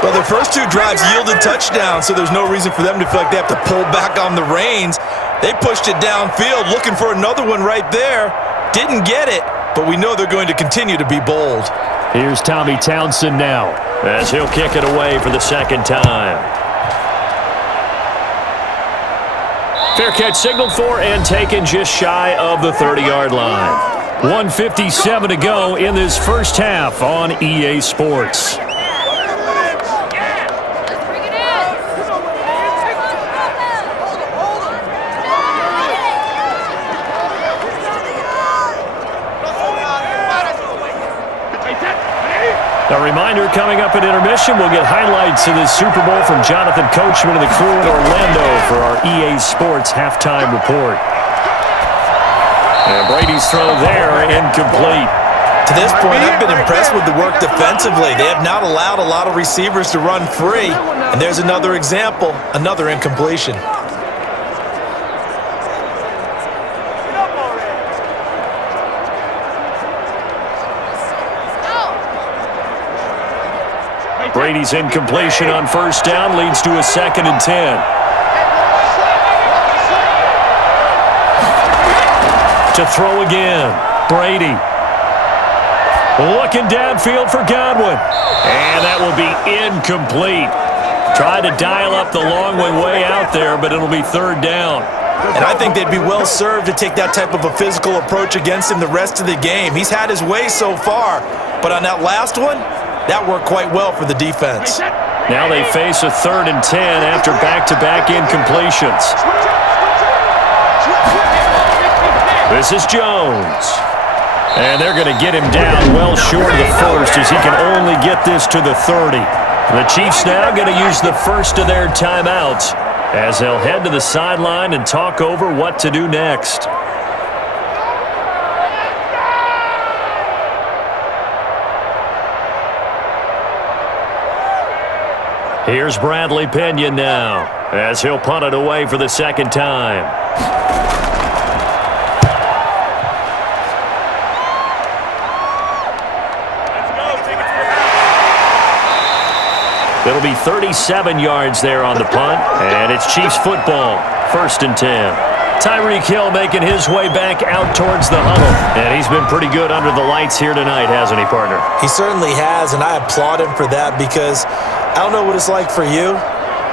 Well, their first 2 drives yielded touchdowns, so there's no reason for them to feel like they have to pull back on the reins. They pushed it downfield, looking for another one right there. Didn't get it, but we know they're going to continue to be bold. Here's Tommy Townsend now, as he'll kick it away for the 2nd time. Fair catch signaled for and taken just shy of the 30-yard line. 1:57 to go in this first half on EA Sports. A reminder, coming up at intermission, we'll get highlights of the Super Bowl from Jonathan Coachman and the crew in Orlando for our EA Sports halftime report. And Brady's throw there, incomplete. To this point, I've been impressed with the work defensively. They have not allowed a lot of receivers to run free. And there's another example, another incompletion. Brady's incompletion on 1st down leads to a 2nd and 10. To throw again, Brady. Looking downfield for Godwin. And that will be incomplete. Tried to dial up the long way out there, but it'll be 3rd down. And I think they'd be well served to take that type of a physical approach against him the rest of the game. He's had his way so far, but on that last one, that worked quite well for the defense. Now they face a 3rd and 10 after back-to-back incompletions. This is Jones. And they're going to get him down well short of the first as he can only get this to the 30. The Chiefs now going to use the first of their timeouts as they'll head to the sideline and talk over what to do next. Here's Bradley Pena now as he'll punt it away for the 2nd time. It'll be 37 yards there on the punt, and it's Chiefs football, 1st and 10. Tyreek Hill making his way back out towards the huddle. And he's been pretty good under the lights here tonight, hasn't he, partner? He certainly has, and I applaud him for that because I don't know what it's like for you,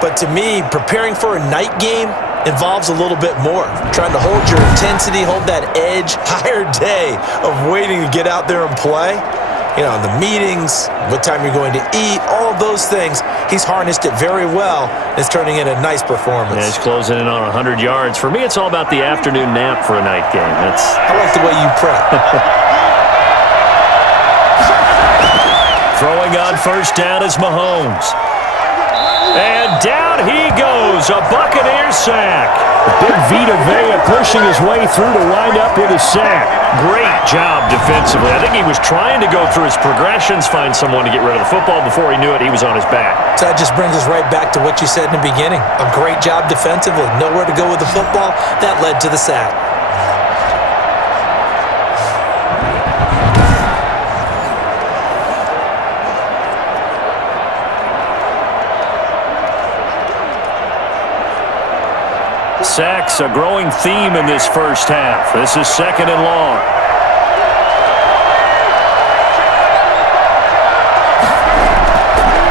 but to me, preparing for a night game involves a little bit more. Trying to hold your intensity, hold that edge, entire day of waiting to get out there and play. You know, the meetings, what time you're going to eat, all of those things. He's harnessed it very well. It's turning in a nice performance. Yeah, he's closing in on 100 yards. For me, it's all about the afternoon nap for a night game. I like the way you prep. Throwing on 1st down is Mahomes. And down he goes, a Buccaneers sack. Big Vita Vea pushing his way through to wind up with a sack. Great job defensively. I think he was trying to go through his progressions, find someone to get rid of the football. Before he knew it, he was on his back. So that just brings us right back to what you said in the beginning. A great job defensively. Nowhere to go with the football. That led to the sack. Sacks, a growing theme in this first half. This is 2nd and long.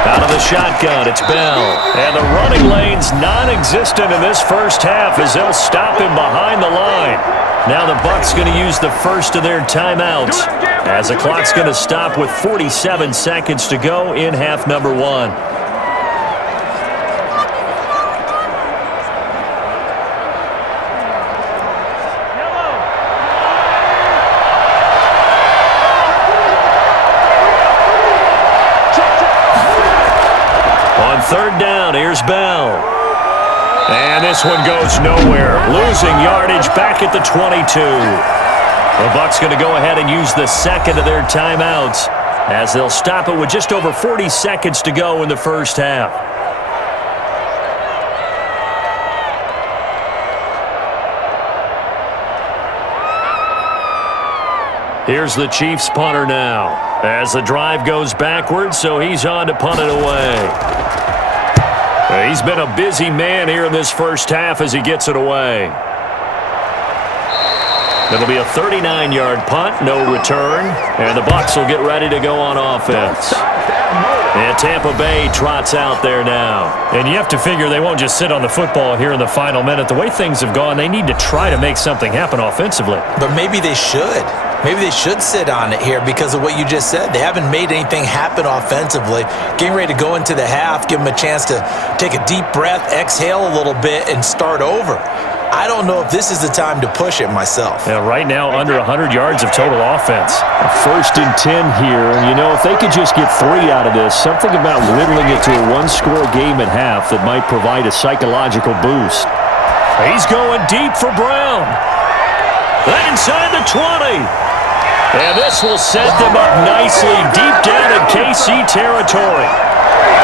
Out of the shotgun, it's Bell. And the running lane's non-existent in this first half as they'll stop him behind the line. Now the Bucs going to use the first of their timeouts as the clock's going to stop with 47 seconds to go in half number 1. On 3rd down, here's Bell. And this one goes nowhere. Losing yardage back at the 22. The Bucs going to go ahead and use the 2nd of their timeouts as they'll stop it with just over 40 seconds to go in the first half. Here's the Chiefs punter now as the drive goes backwards, so he's on to punt it away. He's been a busy man here in this first half as he gets it away. It'll be a 39-yard punt, no return, and the Bucs will get ready to go on offense. And Tampa Bay trots out there now. And you have to figure they won't just sit on the football here in the final minute. The way things have gone, they need to try to make something happen offensively. But maybe they should. Maybe they should sit on it here because of what you just said. They haven't made anything happen offensively. Getting ready to go into the half, give them a chance to take a deep breath, exhale a little bit, and start over. I don't know if this is the time to push it myself. Yeah, right now, under 100 yards of total offense. 1st and 10 here. And, you know, if they could just get 3 out of this, something about whittling it to a one-score game at half that might provide a psychological boost. He's going deep for Brown. Then inside the 20. And this will set them up nicely deep down in KC territory.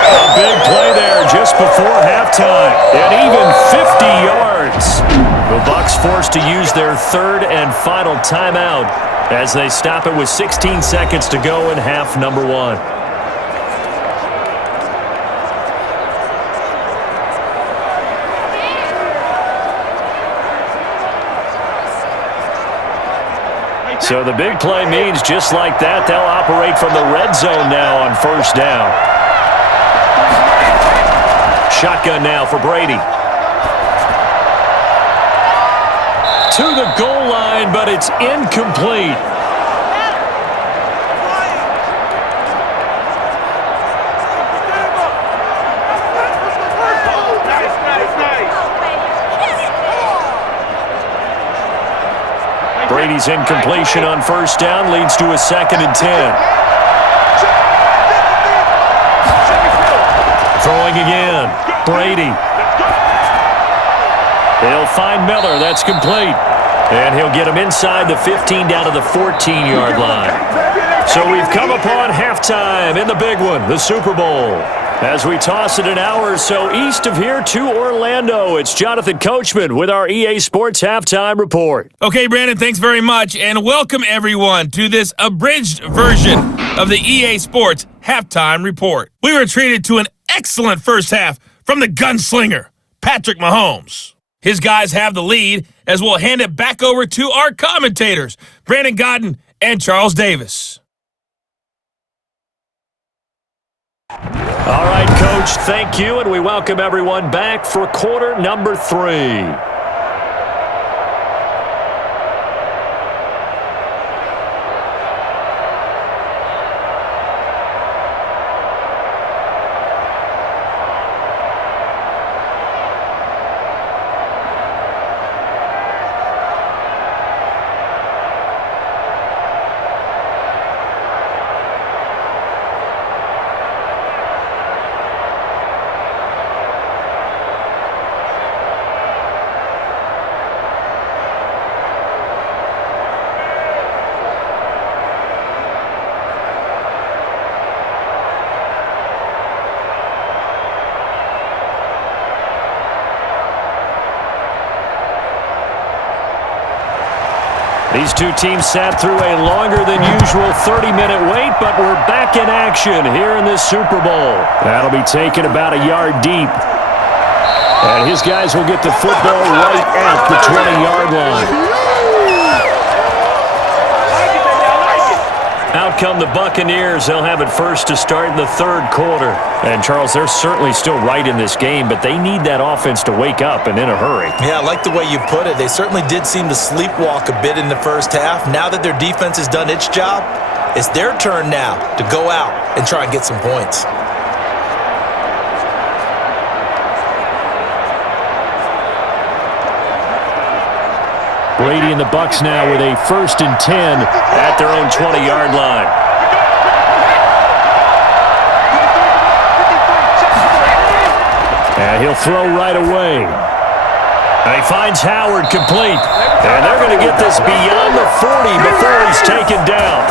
A big play there just before halftime. And even 50 yards. The Bucs forced to use their 3rd and final timeout as they stop it with 16 seconds to go in half number 1. So the big play means just like that, they'll operate from the red zone now on 1st down. Shotgun now for Brady. To the goal line, but it's incomplete. Brady's incompletion on 1st down leads to a 2nd and 10. Throwing again. Brady. They'll find Miller. That's complete. And he'll get him inside the 15 down to the 14-yard line. So we've come upon halftime in the big one, the Super Bowl. As we toss it an hour or so east of here to Orlando, it's Jonathan Coachman with our EA Sports Halftime Report. Okay, Brandon, thanks very much, and welcome everyone to this abridged version of the EA Sports Halftime Report. We were treated to an excellent first half from the gunslinger, Patrick Mahomes. His guys have the lead as we'll hand it back over to our commentators, Brandon Godden and Charles Davis. All right, Coach, thank you, and we welcome everyone back for quarter number 3. These two teams sat through a longer than usual 30-minute wait, but we're back in action here in this Super Bowl. That'll be taken about a yard deep. And his guys will get the football right at the 20-yard line. Out come the Buccaneers. They'll have it first to start in the third quarter. And, Charles, they're certainly still right in this game, but they need that offense to wake up and in a hurry. Yeah, I like the way you put it. They certainly did seem to sleepwalk a bit in the first half. Now that their defense has done its job, it's their turn now to go out and try and get some points. Brady and the Bucs now with a 1st and 10 at their own 20-yard line. And he'll throw right away. And he finds Howard complete. And they're going to get this beyond the 40 before he's taken down.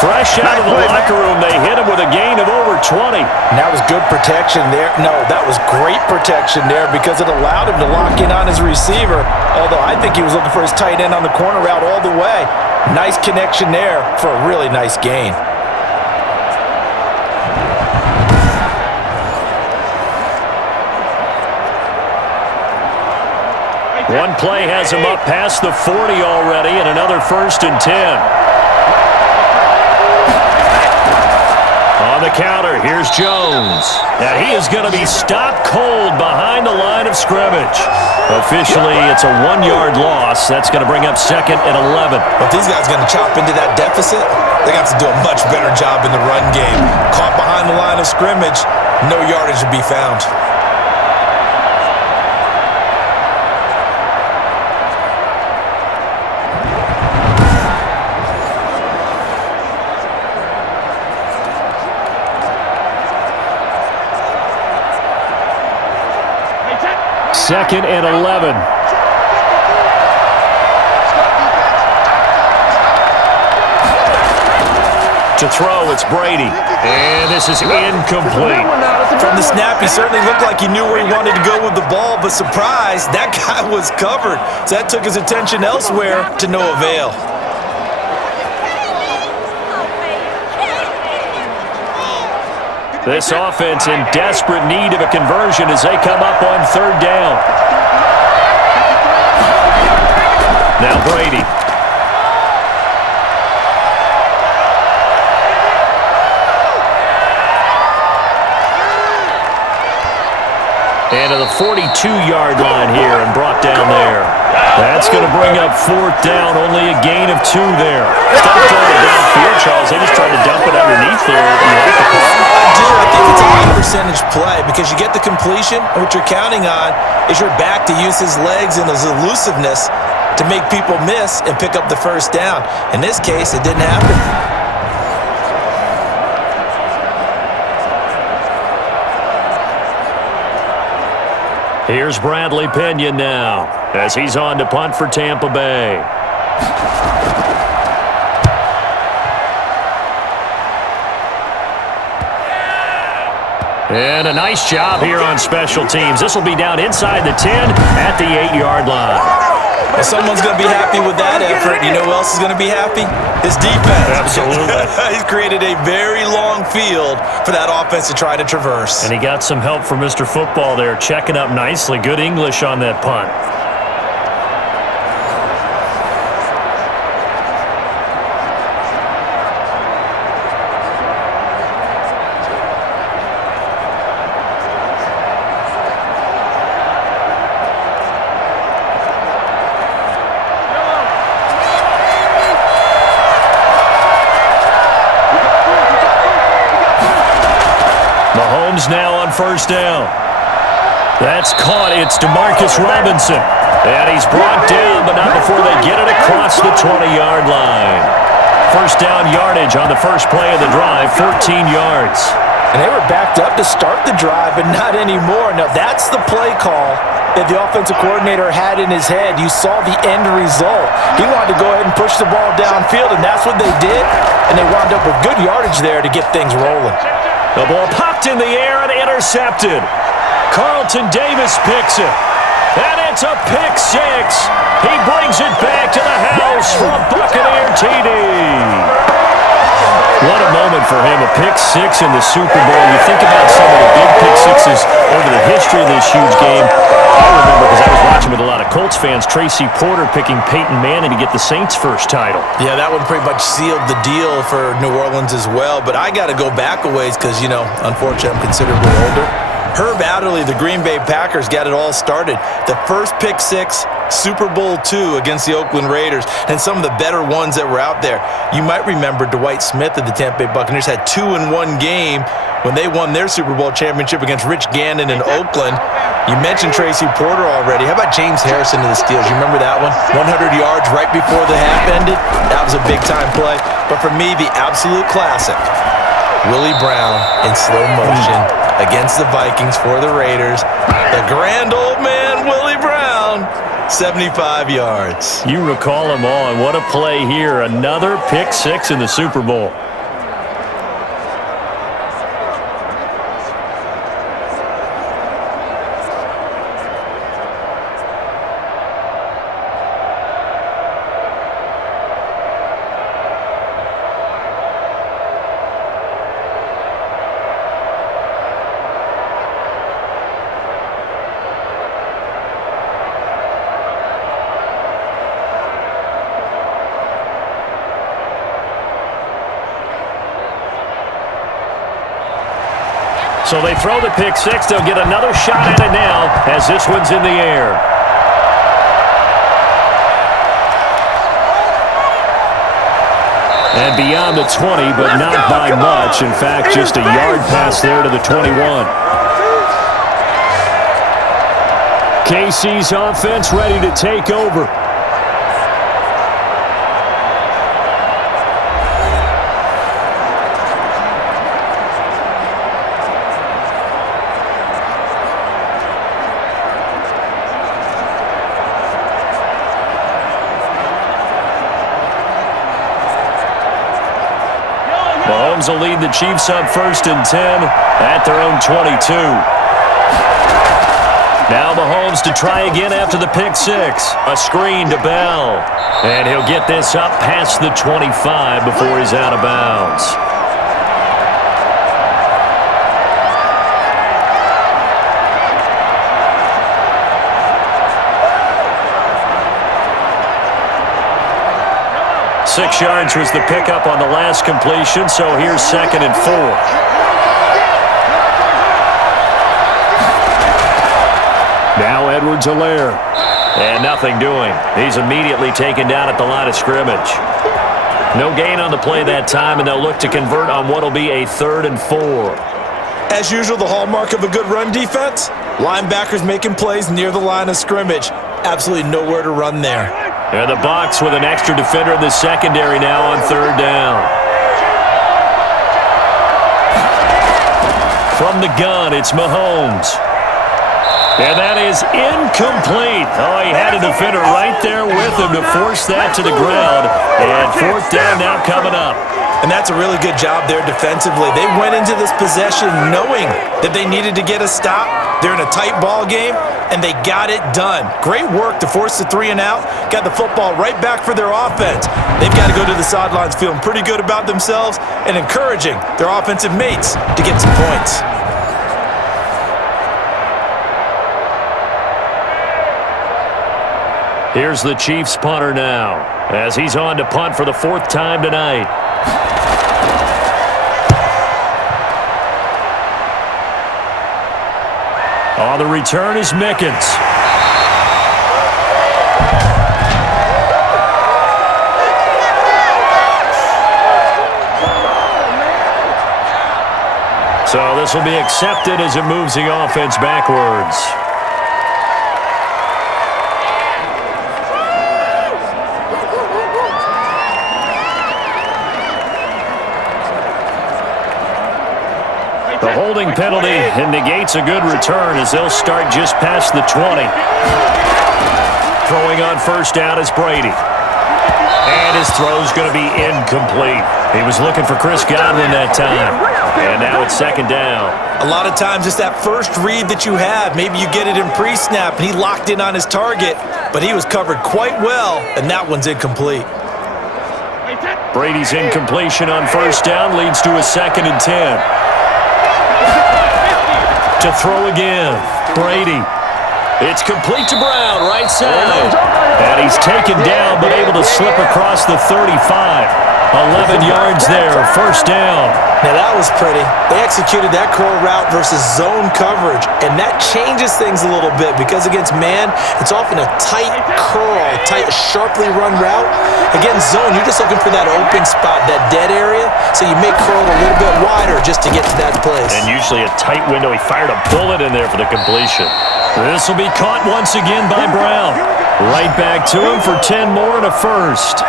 Fresh out of the locker room, they hit him with a gain of over 20. And that was good protection there. No, that was great protection there because it allowed him to lock in on his receiver. Although I think he was looking for his tight end on the corner route all the way. Nice connection there for a really nice gain. One play has him up past the 40 already, and another 1st and 10. On the counter, here's Jones. Now he is going to be stopped cold behind the line of scrimmage. Officially, it's a 1-yard loss. That's going to bring up 2nd and 11. But these guys are going to chop into that deficit. They got to do a much better job in the run game. Caught behind the line of scrimmage, no yardage to be found. Second and 11. To throw, it's Brady. And this is incomplete. From the snap, he certainly looked like he knew where he wanted to go with the ball, but surprise, that guy was covered. So that took his attention elsewhere to no avail. This offense in desperate need of a conversion as they come up on 3rd down. Now Brady. And to the 42-yard line here and brought down there. That's going to bring up 4th down, only a gain of 2 there. Stop throwing it downfield, Charles. They just tried to dump it underneath there. You like the call? I do. I think it's a high percentage play because you get the completion, and what you're counting on is your back to use his legs and his elusiveness to make people miss and pick up the 1st down. In this case, it didn't happen. Here's Bradley Pinion now as he's on to punt for Tampa Bay. And a nice job here on special teams. This will be down inside the 10 at the 8-yard line. Well, someone's going to be happy with that effort. You know who else is going to be happy? His defense. Absolutely. He's created a very long field for that offense to try to traverse. And he got some help from Mr. Football there, checking up nicely. Good English on that punt. Mahomes now on first down. That's caught. It's Demarcus Robinson. And he's brought down, but not before they get it across the 20-yard line. First down yardage on the first play of the drive, 13 yards. And they were backed up to start the drive, but not anymore. Now, that's the play call that the offensive coordinator had in his head. You saw the end result. He wanted to go ahead and push the ball downfield, and that's what they did. And they wound up with good yardage there to get things rolling. The ball popped in the air and intercepted. Carlton Davis picks it. And it's a pick six. He brings it back to the house for a Buccaneer TD. What a moment for him, a pick six in the Super Bowl. You think about some of the big pick sixes over the history of this huge game. I remember, because I was watching with a lot of Colts fans, Tracy Porter picking Peyton Manning to get the Saints' first title. Yeah, that one pretty much sealed the deal for New Orleans as well. But I got to go back a ways because, unfortunately, I'm considerably older. Herb Adderley, the Green Bay Packers, got it all started. The first pick six, Super Bowl II against the Oakland Raiders, and some of the better ones that were out there. You might remember Dwight Smith of the Tampa Bay Buccaneers had 2-in-1 game when they won their Super Bowl championship against Rich Gannon in Oakland. You mentioned Tracy Porter already. How about James Harrison of the Steelers? You remember that one? 100 yards right before the half ended. That was a big-time play. But for me, the absolute classic, Willie Brown in slow motion against the Vikings for the Raiders. The grand old man, Willie Brown, 75 yards. You recall them all, and what a play here. Another pick six in the Super Bowl. So they throw the pick six. They'll get another shot at it now as this one's in the air. And beyond the 20, but not by much. In fact, just a yard pass there to the 21. KC's offense ready to take over. Mahomes will lead the Chiefs up 1st and 10 at their own 22. Now Mahomes to try again after the pick six. A screen to Bell. And he'll get this up past the 25 before he's out of bounds. Six yards was the pickup on the last completion, so here's 2nd and 4. Now Edwards-Helaire. And nothing doing. He's immediately taken down at the line of scrimmage. No gain on the play that time, and they'll look to convert on what will be a 3rd and 4. As usual, the hallmark of a good run defense, linebackers making plays near the line of scrimmage. Absolutely nowhere to run there. And the Bucs with an extra defender in the secondary now on 3rd down. From the gun, it's Mahomes. And that is incomplete. Oh, he had a defender right there with him to force that to the ground. And 4th down now coming up. And that's a really good job there defensively. They went into this possession knowing that they needed to get a stop, They're in a tight ball game, and they got it done. Great work to force the 3 and out. Got the football right back for their offense. They've got to go to the sidelines feeling pretty good about themselves and encouraging their offensive mates to get some points. Here's the Chiefs punter now, as he's on to punt for the 4th time tonight. On the return is Mickens. So this will be accepted as it moves the offense backwards. The holding penalty negates a good return as they'll start just past the 20. Throwing on first down is Brady. And his throw's going to be incomplete. He was looking for Chris Godwin that time. And now it's 2nd down. A lot of times it's that first read that you have. Maybe you get it in pre-snap and he locked in on his target, but he was covered quite well, and that one's incomplete. Brady's incompletion on first down leads to a 2nd and 10. To throw again, Brady. It's complete to Brown, right side. And he's taken down, but able to slip across the 35. 11 yards there, 1st down. Now that was pretty. They executed that curl route versus zone coverage, and that changes things a little bit because against man, it's often a tight curl, tight, sharply run route. Against zone, you're just looking for that open spot, that dead area, so you may curl a little bit wider just to get to that place. And usually a tight window. He fired a bullet in there for the completion. This will be caught once again by Brown. Right back to him for 10 more and a 1st.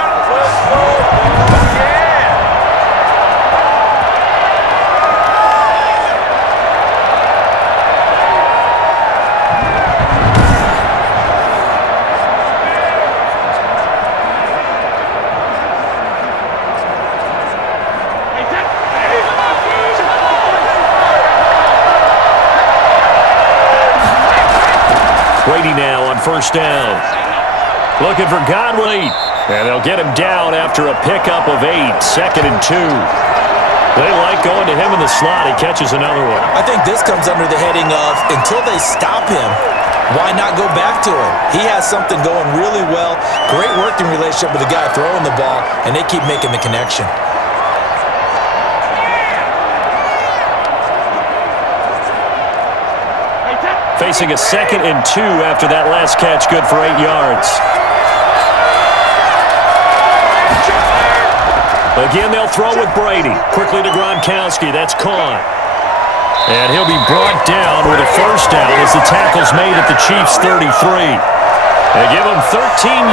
Brady now on first down. Looking for Godwin. And they'll get him down after a pickup of 8. 2nd and 2. They like going to him in the slot. He catches another one. I think this comes under the heading of until they stop him, why not go back to him? He has something going really well. Great working relationship with the guy throwing the ball, and they keep making the connection. Facing a 2nd and 2 after that last catch, good for 8 yards. Again, they'll throw with Brady. Quickly to Gronkowski. That's caught. And he'll be brought down with a 1st down as the tackle's made at the Chiefs' 33. They give him 13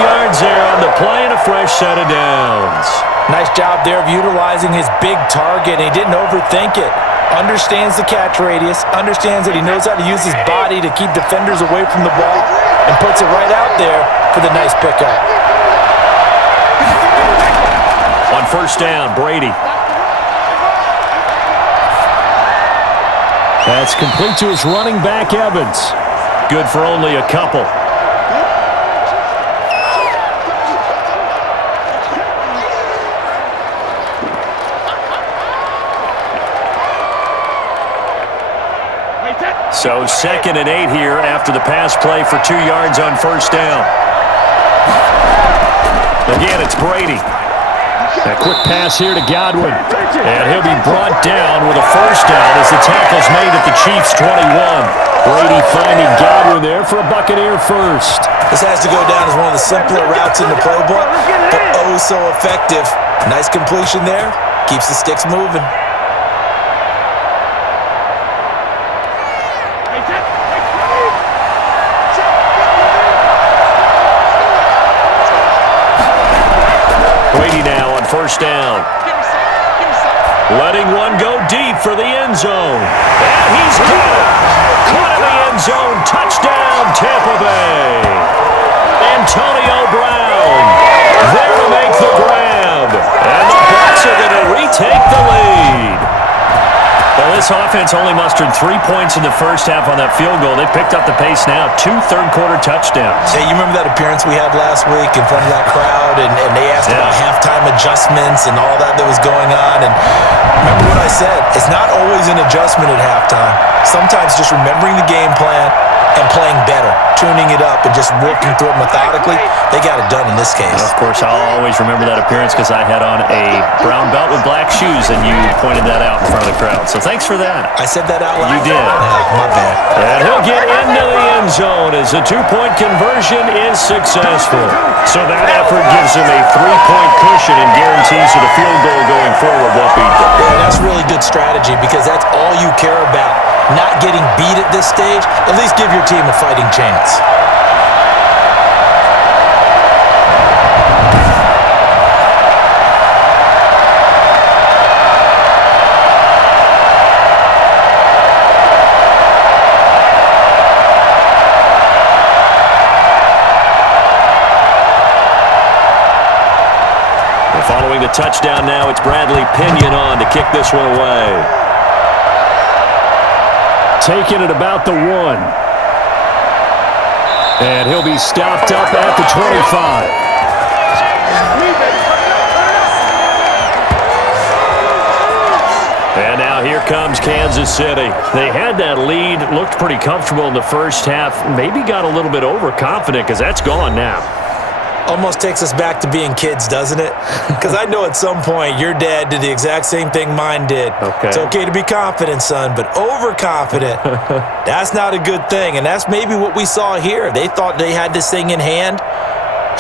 yards there on the play and a fresh set of downs. Nice job there of utilizing his big target. He didn't overthink it. Understands the catch radius, understands that he knows how to use his body to keep defenders away from the ball, and puts it right out there for the nice pickup. On first down, Brady. That's complete to his running back, Evans. Good for only a couple. So 2nd and 8 here after the pass play for 2 yards on first down. Again, it's Brady. A quick pass here to Godwin. And he'll be brought down with a 1st down as the tackle's made at the Chiefs' 21. Brady finding Godwin there for a Buccaneer 1st. This has to go down as one of the simpler routes in the playbook, but oh so effective. Nice completion there. Keeps the sticks moving. Brady now on first down. Letting one go deep for the end zone. And he's got it. Caught in the end zone. Touchdown, Tampa Bay. Antonio Brown there to make the grab. And the Bucs are going to retake the lead. Well, this this offense only mustered 3 points in the first half on that field goal. They picked up the pace now. 2 third-quarter touchdowns. Hey, you remember that appearance we had last week in front of that crowd, and they asked about halftime adjustments and all that was going on, and remember what I said, it's not always an adjustment at halftime. Sometimes just remembering the game plan and playing better, tuning it up and just working through it methodically. They got it done in this case. Of course, I'll always remember that appearance because I had on a brown belt with black shoes, and you pointed that out in front of the crowd. So thanks for that. I said that out loud? You did. My bad. And he'll get into the end zone as the 2-point conversion is successful. So that effort gives him a 3-point cushion and guarantees that a field goal going forward won't beat them. Yeah, that's really good strategy because that's all you care about. Not getting beat at this stage, at least give your team a fighting chance. Following the touchdown now, it's Bradley Pinion on to kick this one away. Taking it about the 1. And he'll be stopped up at the 25. And now here comes Kansas City. They had that lead, looked pretty comfortable in the first half, maybe got a little bit overconfident because that's gone now. Almost takes us back to being kids, doesn't it? Because I know at some point your dad did the exact same thing mine did. Okay. It's okay to be confident, son, but overconfident, that's not a good thing. And that's maybe what we saw here. They thought they had this thing in hand,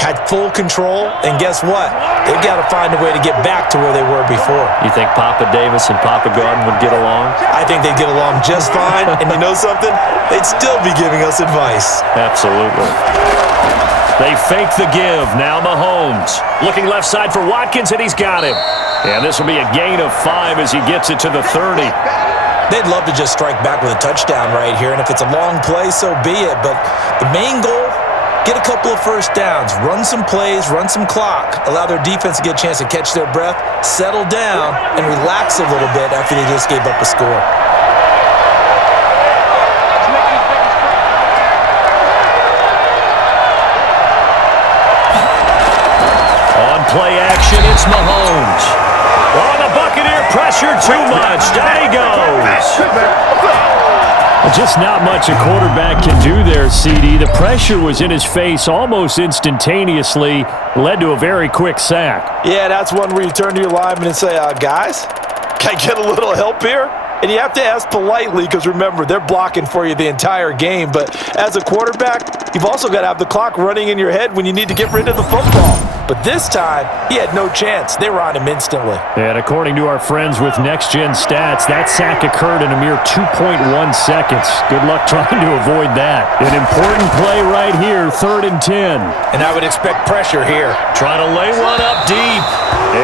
had full control, and guess what? They've got to find a way to get back to where they were before. You think Papa Davis and Papa Garden would get along? I think they'd get along just fine. And you know something? They'd still be giving us advice. Absolutely. They fake the give. Now Mahomes. Looking left side for Watkins, and he's got him. And this will be a gain of 5 as he gets it to the 30. They'd love to just strike back with a touchdown right here, and if it's a long play, so be it. But the main goal, get a couple of first downs, run some plays, run some clock, allow their defense to get a chance to catch their breath, settle down, and relax a little bit after they just gave up a score. Play action, it's Mahomes. Oh, the Buccaneer pressure too much. Down he goes. Just not much a quarterback can do there, CD. The pressure was in his face almost instantaneously, led to a very quick sack. Yeah, that's one where you turn to your lineman and say, guys, can I get a little help here? And you have to ask politely because, remember, they're blocking for you the entire game. But as a quarterback, you've also got to have the clock running in your head when you need to get rid of the football. But this time, he had no chance. They were on him instantly. And according to our friends with Next Gen Stats, that sack occurred in a mere 2.1 seconds. Good luck trying to avoid that. An important play right here, 3rd and 10. And I would expect pressure here. Trying to lay one up deep.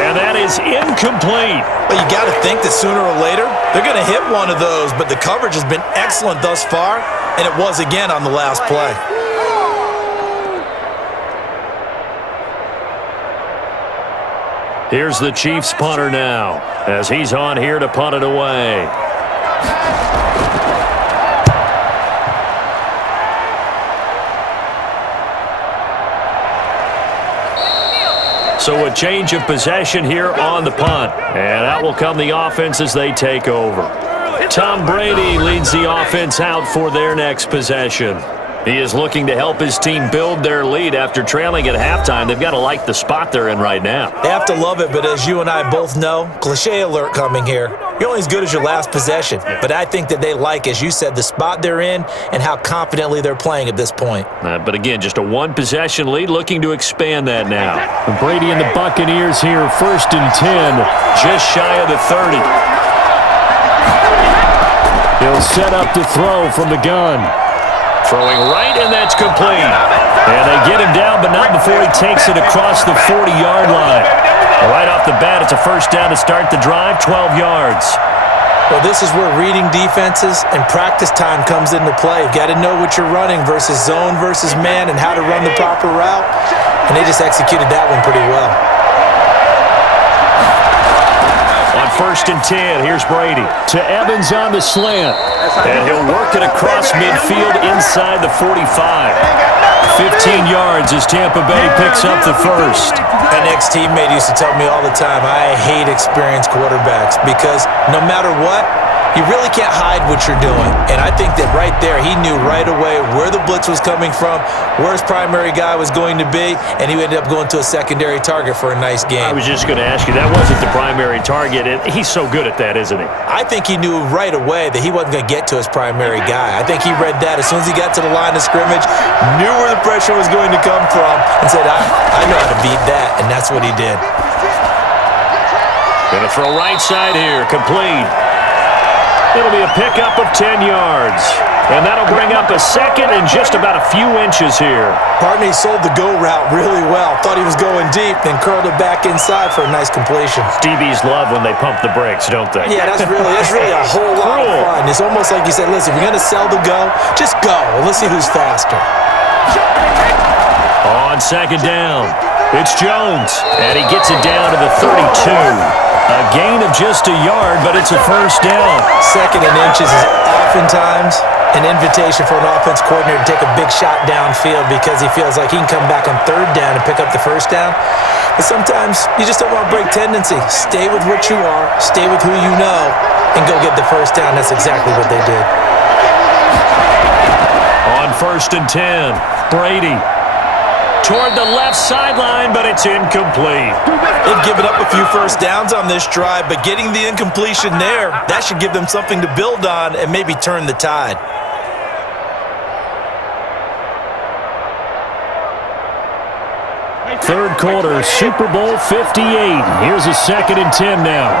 And that is incomplete. But you got to think that sooner or later, they're going to hit one of those. But the coverage has been excellent thus far, and it was again on the last play. Here's the Chiefs punter now, as he's on here to punt it away. So a change of possession here on the punt. And out will come the offense as they take over. Tom Brady leads the offense out for their next possession. He is looking to help his team build their lead after trailing at halftime. They've got to like the spot they're in right now. They have to love it, but as you and I both know, cliche alert coming here. You're only as good as your last possession. But I think that they like, as you said, the spot they're in and how confidently they're playing at this point. But again, just a one-possession lead, looking to expand that now. Brady and the Buccaneers here, 1st and 10, just shy of the 30. He'll set up to throw from the gun. Throwing right, and that's complete. And they get him down, but not before he takes it across the 40-yard line. Right off the bat, it's a first down to start the drive, 12 yards. Well, this is where reading defenses and practice time comes into play. You've got to know what you're running versus zone versus man and how to run the proper route. And they just executed that one pretty well. On 1st first and 10. Here's Brady to Evans on the slant. And he'll work it across midfield inside the 45. 15 yards as Tampa Bay picks up the first. An ex-teammate used to tell me all the time, I hate experienced quarterbacks because no matter what, you really can't hide what you're doing. And I think that right there, he knew right away where the blitz was coming from, where his primary guy was going to be, and he ended up going to a secondary target for a nice game. I was just going to ask you, that wasn't the primary target, and he's so good at that, isn't he? I think he knew right away that he wasn't going to get to his primary guy. I think he read that as soon as he got to the line of scrimmage, knew where the pressure was going to come from, and said, I know how to beat that, and that's what he did. Going to throw right side here, complete. It'll be a pickup of 10 yards. And that'll bring up a second and just about a few inches here. Partney sold the go route really well. Thought he was going deep, then curled it back inside for a nice completion. DBs love when they pump the brakes, don't they? Yeah, that's really a whole lot of fun. It's almost like you said, listen, if you're going to sell the go, just go. And let's see who's faster. On second down, it's Jones. And he gets it down to the 32. A gain of just a yard, but it's a first down. Second and inches is oftentimes an invitation for an offense coordinator to take a big shot downfield because he feels like he can come back on third down and pick up the first down. But sometimes you just don't want to break tendency. Stay with what you are, stay with who you know, and go get the first down. That's exactly what they did. On first and 10, Brady toward the left sideline, but it's incomplete. They've given up a few first downs on this drive, but getting the incompletion there, that should give them something to build on and maybe turn the tide. Third quarter, Super Bowl 58. Here's a second and 10 now.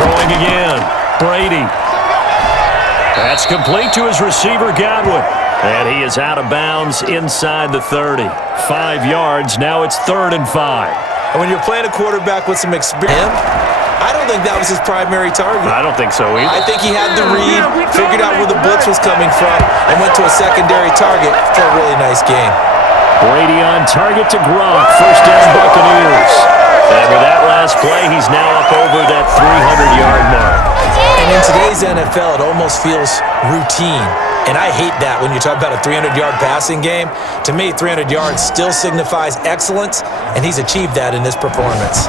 Throwing again, Brady. That's complete to his receiver, Godwin. And he is out of bounds inside the 30. 5 yards, now it's 3rd and 5. And when you're playing a quarterback with some experience, I don't think that was his primary target. I don't think so either. I think he had the read, figured out where the blitz was coming from, and went to a secondary target for a really nice game. Brady on target to Gronk. First down, Buccaneers. And with that last play, he's now up over that 300-yard mark. And in today's NFL, it almost feels routine. And I hate that when you talk about a 300-yard passing game. To me, 300 yards still signifies excellence, and he's achieved that in this performance.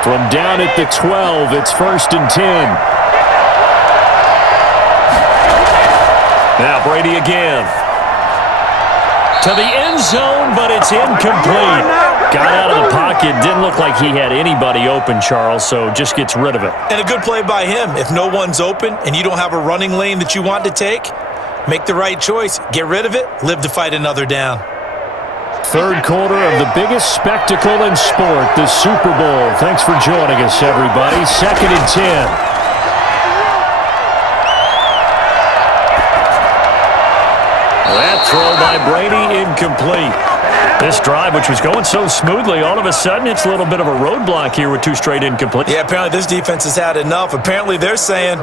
From down at the 12, it's first and 10. Now Brady again. To the end zone, but it's incomplete. Got out of the pocket. Didn't look like he had anybody open, Charles, so just gets rid of it. And a good play by him. If no one's open and you don't have a running lane that you want to take, make the right choice. Get rid of it. Live to fight another down. Third quarter of the biggest spectacle in sport, the Super Bowl. Thanks for joining us, everybody. Second and 10. That throw by Brady incomplete. This drive, which was going so smoothly, all of a sudden it's a little bit of a roadblock here with 2 straight incomplete. Yeah, apparently this defense has had enough. Apparently they're saying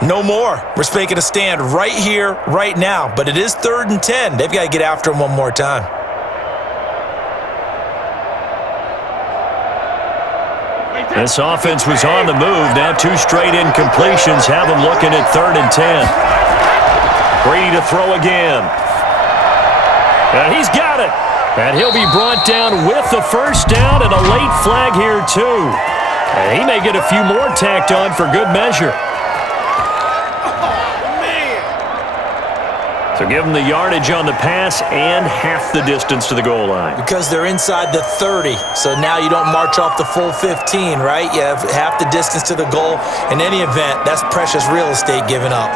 no more. We're making a stand right here, right now. But it is 3rd and 10. They've got to get after him one more time. This offense was on the move. Now 2 straight incompletions have them looking at 3rd and 10. Brady to throw again. And he's got it. And he'll be brought down with the first down and a late flag here too. And he may get a few more tacked on for good measure. So give them the yardage on the pass and half the distance to the goal line. Because they're inside the 30, so now you don't march off the full 15, right? You have half the distance to the goal. In any event, that's precious real estate given up.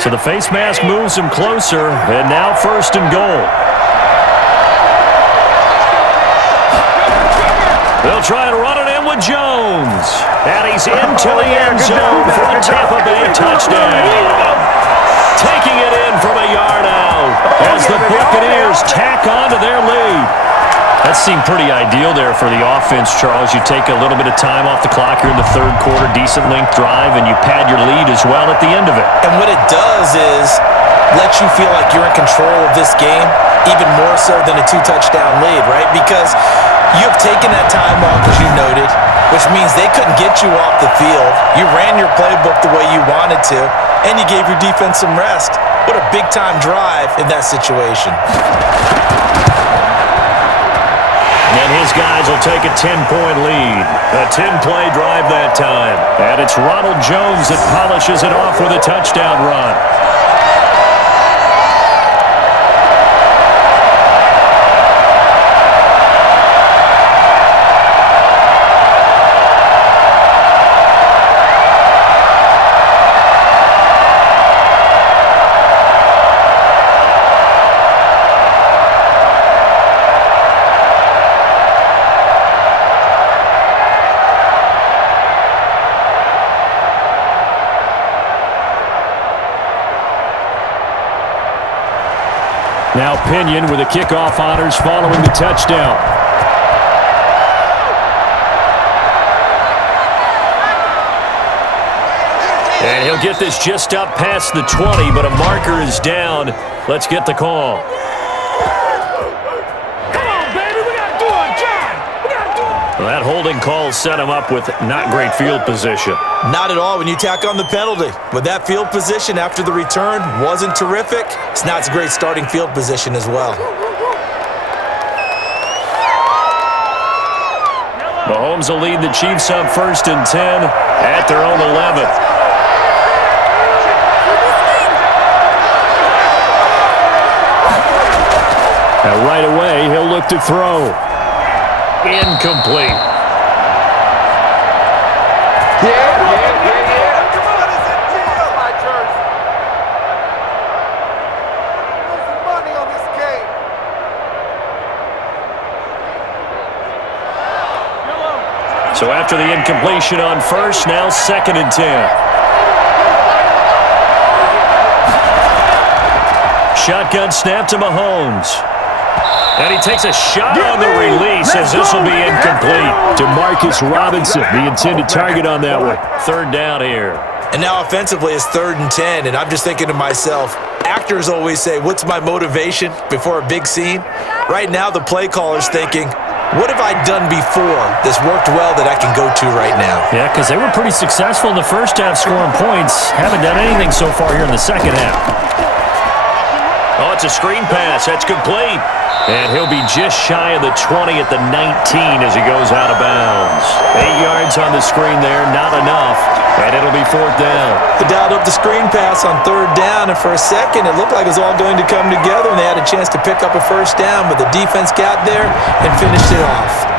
So the face mask moves him closer, and now 1st and goal. They'll try and run it in with Jones. And he's into the end zone for a Tampa Bay touchdown. Taking it in from a yard out as the Buccaneers tack on to their lead. A That seemed pretty ideal there for the offense, Charles. You take a little bit of time off the clock here in the third quarter, decent length drive, and you pad your lead as well at the end of it. And what it does is let you feel like you're in control of this game, even more so than a 2-touchdown lead, right? Because you have taken that time off, as you noted, which means they couldn't get you off the field. You ran your playbook the way you wanted to, and you gave your defense some rest. What a big-time drive in that situation. And his guys will take a 10-point lead. A 10-play drive that time. And it's Ronald Jones that polishes it off with a touchdown run. Now Pinion with the kickoff honors following the touchdown. And he'll get this just up past the 20, but a marker is down. Let's get the call. Well, that holding call set him up with not great field position. Not at all when you tack on the penalty. With that field position after the return wasn't terrific, it's not a great starting field position as well. Mahomes will lead the Chiefs up 1st and 10 at their own 11. Now right away, he'll look to throw. Incomplete. So after the incompletion on first, now 2nd and 10. Shotgun snap to Mahomes. And he takes a shot on the release as this will be incomplete. To Marcus Robinson, the intended target on that one. 3rd down here. And now offensively it's 3rd and 10, and I'm just thinking to myself, actors always say, what's my motivation before a big scene? Right now the play caller's thinking, what have I done before that's worked well that I can go to right now? Yeah, because they were pretty successful in the first half scoring points. Haven't done anything so far here in the second half. Oh, it's a screen pass. That's complete. And he'll be just shy of the 20 at the 19 as he goes out of bounds. 8 yards on the screen there, not enough. And it'll be 4th down. They dialed up the screen pass on 3rd down, and for a second it looked like it was all going to come together, and they had a chance to pick up a 1st down, but the defense got there and finished it off.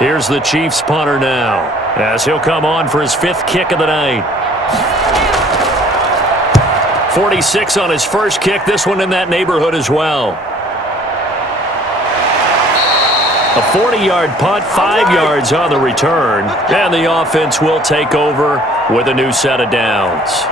Here's the Chiefs punter now, as he'll come on for his 5th kick of the night. 46 on his first kick, this one in that neighborhood as well. A 40-yard punt, 5 yards on the return, and the offense will take over with a new set of downs.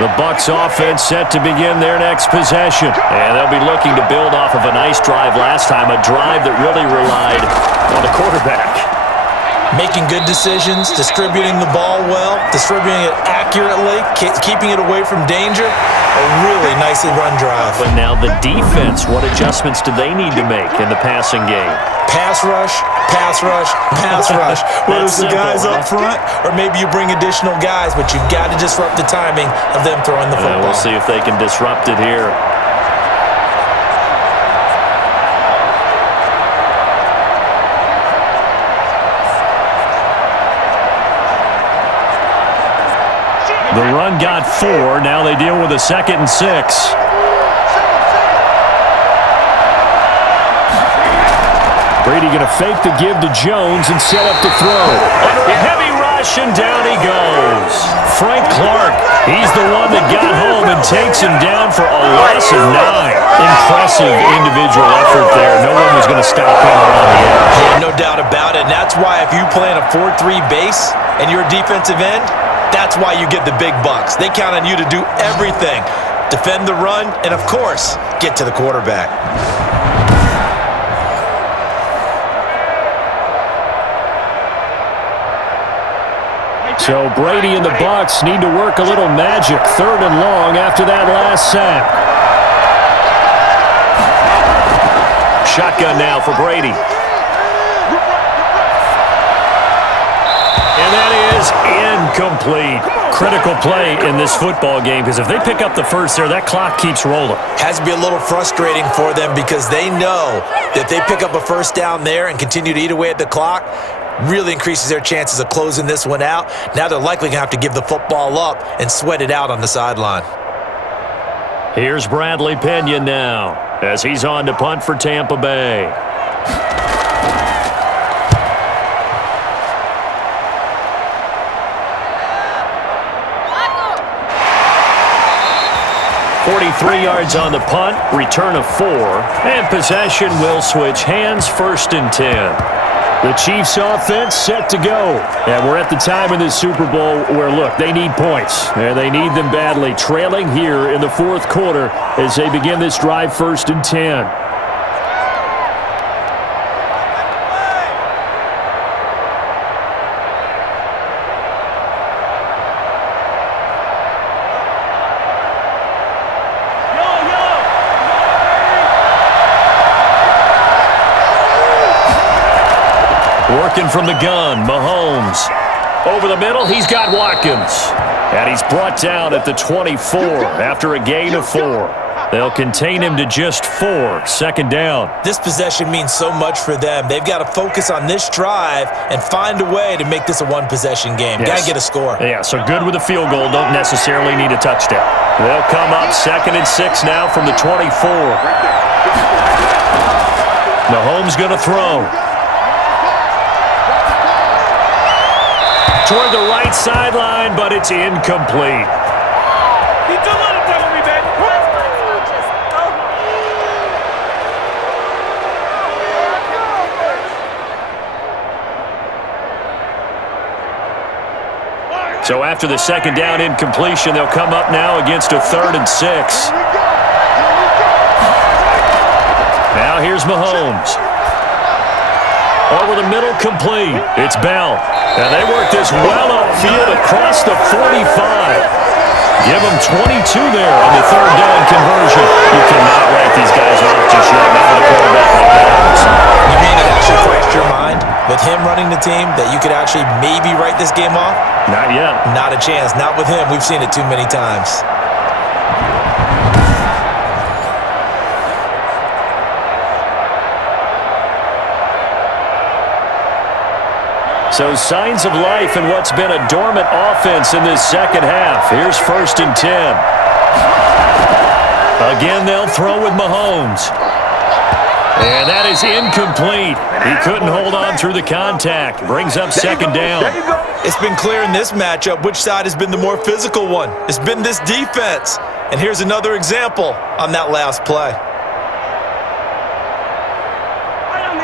The Bucs offense set to begin their next possession. And they'll be looking to build off of a nice drive last time, a drive that really relied on the quarterback. Making good decisions, distributing the ball well, distributing it accurately, keeping it away from danger. A really nicely run drive. But now the defense, what adjustments do they need to make in the passing game? Pass rush, pass rush, pass rush. Whether it's the guys up front or maybe you bring additional guys, but you've got to disrupt the timing of them throwing the football. We'll see if they can disrupt it here. The run got 4. Now they deal with a 2nd and 6. Brady going to fake the give to Jones and set up to throw. Under a heavy rush, and down he goes. Frank Clark He's the one that got home and takes him down for a loss of 9. Impressive individual effort there. No one was going to stop him around the edge. Yeah, no doubt about it. And that's why if you play in a 4-3 base and you're a defensive end, that's why you get the big bucks. They count on you to do everything. Defend the run, and of course, get to the quarterback. So Brady and the Bucs need to work a little magic. 3rd and long after that last sack. Shotgun now for Brady. And that is incomplete. Critical play in this football game because if they pick up the first there, that clock keeps rolling. Has to be a little frustrating for them because they know that if they pick up a first down there and continue to eat away at the clock, really increases their chances of closing this one out. Now they're likely going to have to give the football up and sweat it out on the sideline. Here's Bradley Pinion now as he's on to punt for Tampa Bay. 43 yards on the punt, return of 4, and possession will switch hands, 1st and 10. The Chiefs offense set to go. And we're at the time in the Super Bowl where, look, they need points. And they need them badly. Trailing here in the 4th quarter as they begin this drive, 1st and 10. Working from the gun, Mahomes. Over the middle, he's got Watkins. And he's brought down at the 24 after a gain of 4. They'll contain him to just 4, 2nd down. This possession means so much for them. They've got to focus on this drive and find a way to make this a one-possession game. Yes. Got to get a score. Yeah, so good with a field goal. Don't necessarily need a touchdown. They'll come up 2nd and 6 now from the 24. Mahomes going to throw. Toward the right sideline, but it's incomplete. So after the 2nd down incompletion, they'll come up now against a 3rd and 6. Now here's Mahomes. Over the middle, complete. It's Bell. And they work this well upfield across the 45. Give them 22 there on the 3rd down conversion. You cannot write these guys off just yet. Not with a quarterback like that. You mean it actually crossed your mind with him running the team that you could actually maybe write this game off? Not yet. Not a chance. Not with him. We've seen it too many times. So signs of life in what's been a dormant offense in this 2nd half. Here's 1st and 10. Again, they'll throw with Mahomes. And that is incomplete. He couldn't hold on through the contact. Brings up 2nd down. It's been clear in this matchup which side has been the more physical one. It's been this defense. And here's another example on that last play.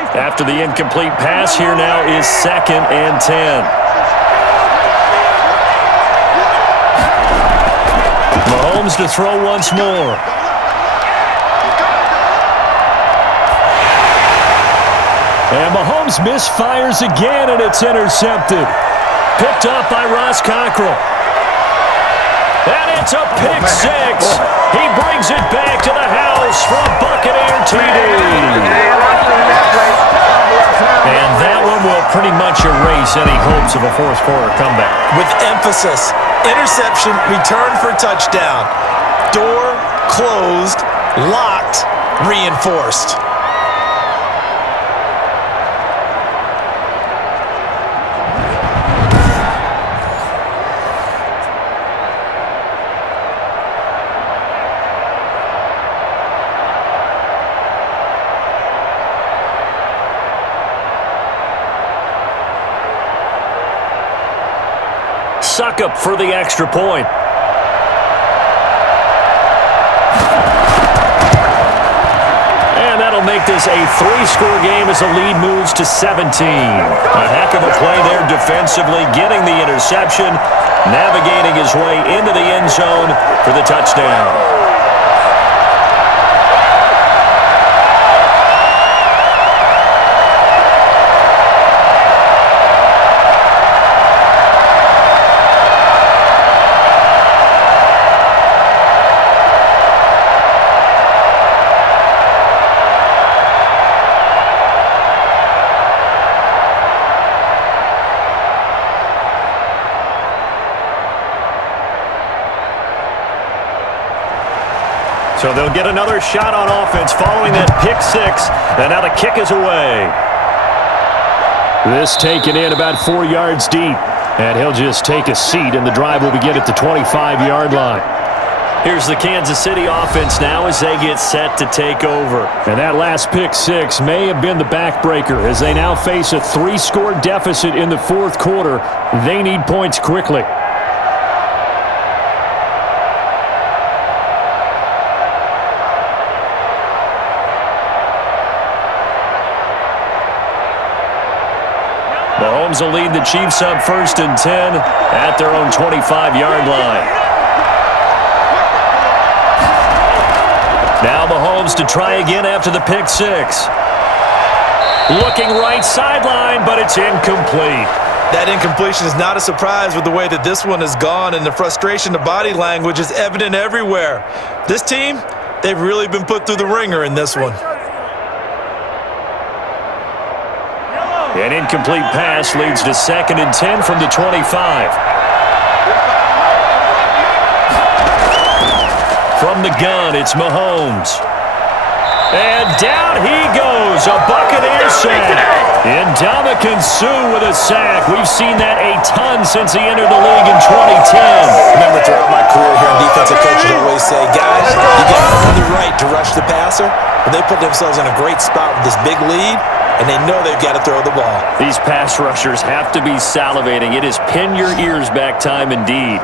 After the incomplete pass, here now is 2nd and 10. Mahomes to throw once more. And Mahomes misfires again, and it's intercepted. Picked up by Ross Cockrell. And it's a pick 6. He brings it back to the house for a Buccaneer TD. And that one will pretty much erase any hopes of a 4th quarter comeback. With emphasis, interception, return for touchdown. Door closed, locked, reinforced. Suck up for the extra point. that'll make this a 3-score game as the lead moves to 17. A heck of a play there defensively, getting the interception, navigating his way into the end zone for the touchdown. So they'll get another shot on offense following that pick six. And now the kick is away. This taken in about 4 yards deep. And he'll just take a seat, and the drive will begin at the 25-yard line. Here's the Kansas City offense now as they get set to take over. And that last pick six may have been the backbreaker as they now face a 3-score deficit in the fourth quarter. They need points quickly. Mahomes will lead the Chiefs up 1st and 10 at their own 25-yard line. Now Mahomes to try again after the pick six. Looking right sideline, but it's incomplete. That incompletion is not a surprise with the way that this one has gone, and the frustration, the body language is evident everywhere. This team, they've really been put through the ringer in this one. An incomplete pass leads to 2nd and 10 from the 25. From the gun, it's Mahomes. And down he goes, a Buccaneers sack. Ndamukong Suh with a sack. We've seen that a ton since he entered the league in 2010. Remember, throughout my career here, defensive coaches always say, guys, you got to earn the right to rush the passer. But they put themselves in a great spot with this big lead, and they know they've got to throw the ball. These pass rushers have to be salivating. It is pin your ears back time indeed.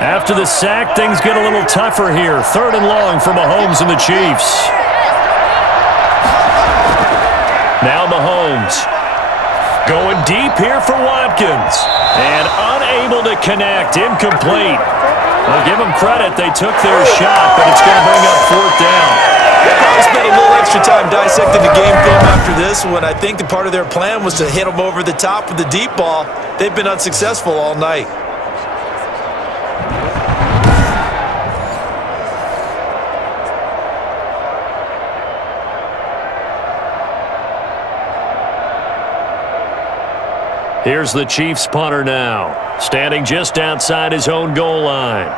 After the sack, things get a little tougher here. 3rd and long for Mahomes and the Chiefs. Now Mahomes. Going deep here for Watkins. And unable to connect. Incomplete. Well, give them credit. They took their shot, but it's going to bring up 4th down. They probably spent a little extra time dissecting the game film after this one. I think the part of their plan was to hit them over the top with the deep ball. They've been unsuccessful all night. Here's the Chiefs punter now, standing just outside his own goal line.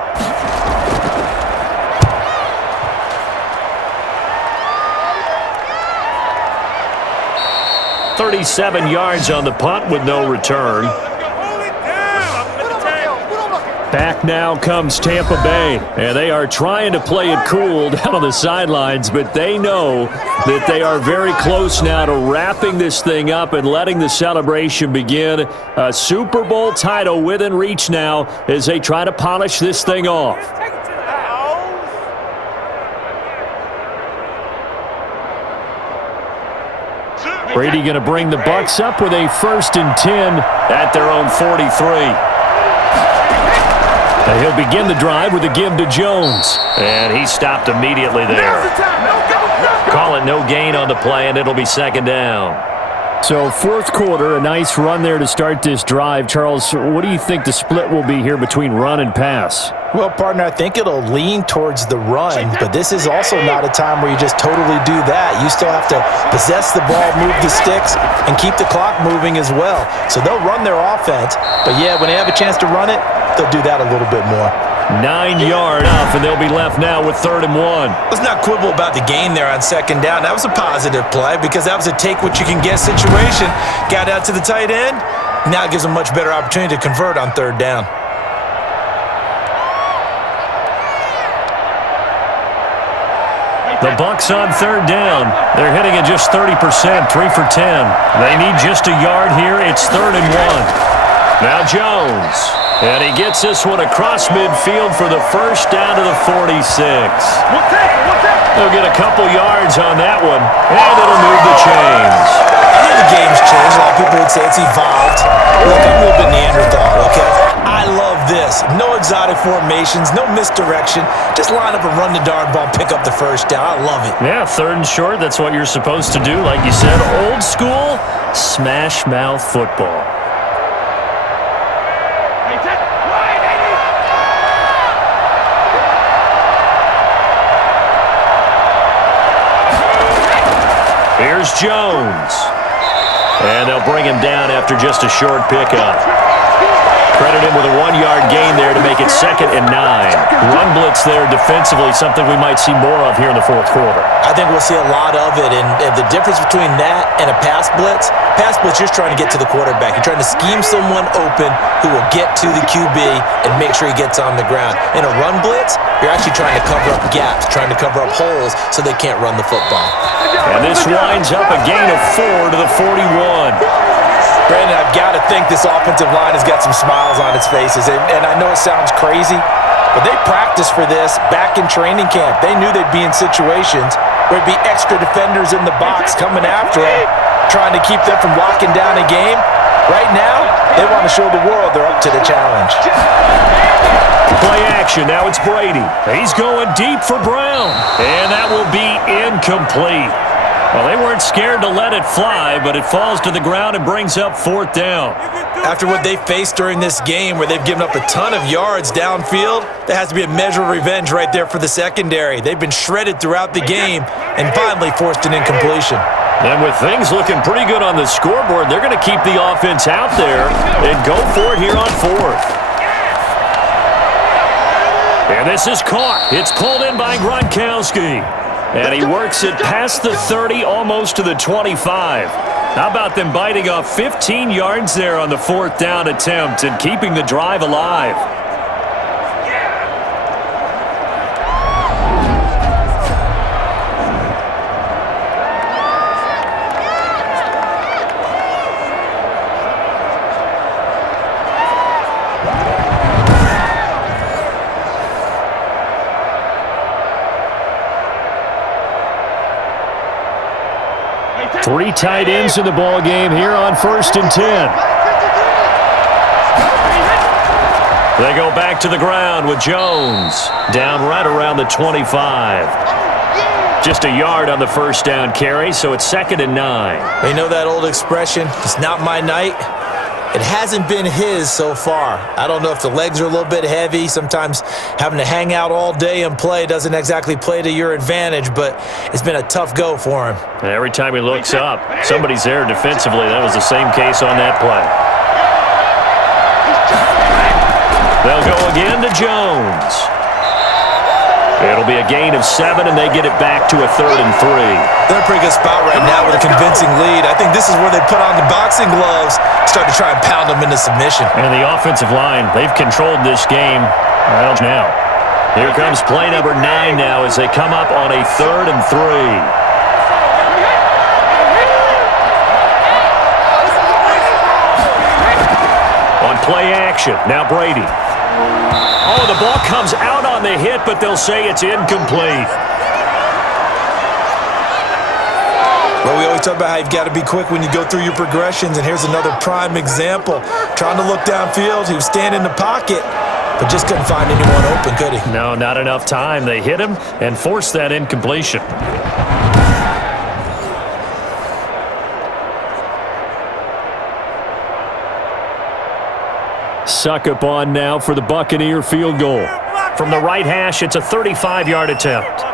"37 yards on the punt with no return. Back now comes Tampa Bay, and they are trying to play it cool down on the sidelines, but they know that they are very close now to wrapping this thing up and letting the celebration begin. A Super Bowl title within reach now as they try to polish this thing off. Brady going to bring the Bucs up with a 1st and 10 at their own 43. He'll begin the drive with a give to Jones. And he stopped immediately there. Call it no gain on the play, and it'll be 2nd down. So 4th quarter, a nice run there to start this drive. Charles, what do you think the split will be here between run and pass? Well, partner, I think it'll lean towards the run, but this is also not a time where you just totally do that. You still have to possess the ball, move the sticks, and keep the clock moving as well. So they'll run their offense, but yeah, when they have a chance to run it, they'll do that a little bit more. 9-yard off, and they'll be left now with 3rd and 1. Let's not quibble about the gain there on 2nd down. That was a positive play because that was a take-what-you-can-get situation. Got out to the tight end. Now it gives them a much better opportunity to convert on 3rd down. The Bucs on third down. They're hitting at just 30%, 3 for 10. They need just a yard here. It's 3rd and 1. Now Jones. And he gets this one across midfield for the first down to the 46. They'll get a couple yards on that one, and it'll move the chains. I know the game's changed. A lot of people would say it's evolved. Look, I'm a little bit Neanderthal, okay? I love this. No exotic formations, no misdirection. Just line up and run the darn ball, pick up the first down. I love it. Yeah, 3rd and short, that's what you're supposed to do. Like you said, old school, smash mouth football. Here's Jones. And they'll bring him down after just a short pickup. Credit him with a 1-yard gain there to make it 2nd and 9. Run blitz there defensively, something we might see more of here in the 4th quarter. I think we'll see a lot of it, and the difference between that and a pass blitz, you're trying to get to the quarterback. You're trying to scheme someone open who will get to the QB and make sure he gets on the ground. In a run blitz, you're actually trying to cover up gaps, trying to cover up holes so they can't run the football. And this winds up a gain of 4 to the 41. Brandon, I've got to think this offensive line has got some smiles on its faces, and I know it sounds crazy, but they practiced for this back in training camp. They knew they'd be in situations where there'd be extra defenders in the box coming after them, trying to keep them from locking down a game. Right now, they want to show the world they're up to the challenge. Play action. Now it's Brady. He's going deep for Brown, and that will be incomplete. Well, they weren't scared to let it fly, but it falls to the ground and brings up 4th down. After what they faced during this game where they've given up a ton of yards downfield, there has to be a measure of revenge right there for the secondary. They've been shredded throughout the game and finally forced an incompletion. And with things looking pretty good on the scoreboard, they're going to keep the offense out there and go for it here on 4th. And this is caught. It's pulled in by Gronkowski. And he works it past the 30, almost to the 25. How about them biting off 15 yards there on the 4th down attempt and keeping the drive alive? Three tight ends in the ball game here on 1st and 10. They go back to the ground with Jones down right around the 25. Just a yard on the first down carry, so it's 2nd and 9. They know that old expression, it's not my night. It hasn't been his so far. I don't know if the legs are a little bit heavy. Sometimes having to hang out all day and play doesn't exactly play to your advantage, but it's been a tough go for him. And every time he looks up, somebody's there defensively. That was the same case on that play. They'll go again to Jones. It'll be a gain of 7, and they get it back to a 3rd and 3. They're in a pretty good spot right now with a convincing lead. I think this is where they put on the boxing gloves, start to try and pound them into submission. And the offensive line, they've controlled this game right now. Here comes play number 9 now as they come up on a 3rd and 3. On play action, now Brady. Oh, the ball comes out on the hit, but they'll say it's incomplete. Well, we always talk about how you've got to be quick when you go through your progressions, and here's another prime example. Trying to look downfield, he was standing in the pocket, but just couldn't find anyone open, could he? No, not enough time. They hit him and forced that incompletion. Succop on now for the Buccaneer field goal. From the right hash, it's a 35-yard attempt.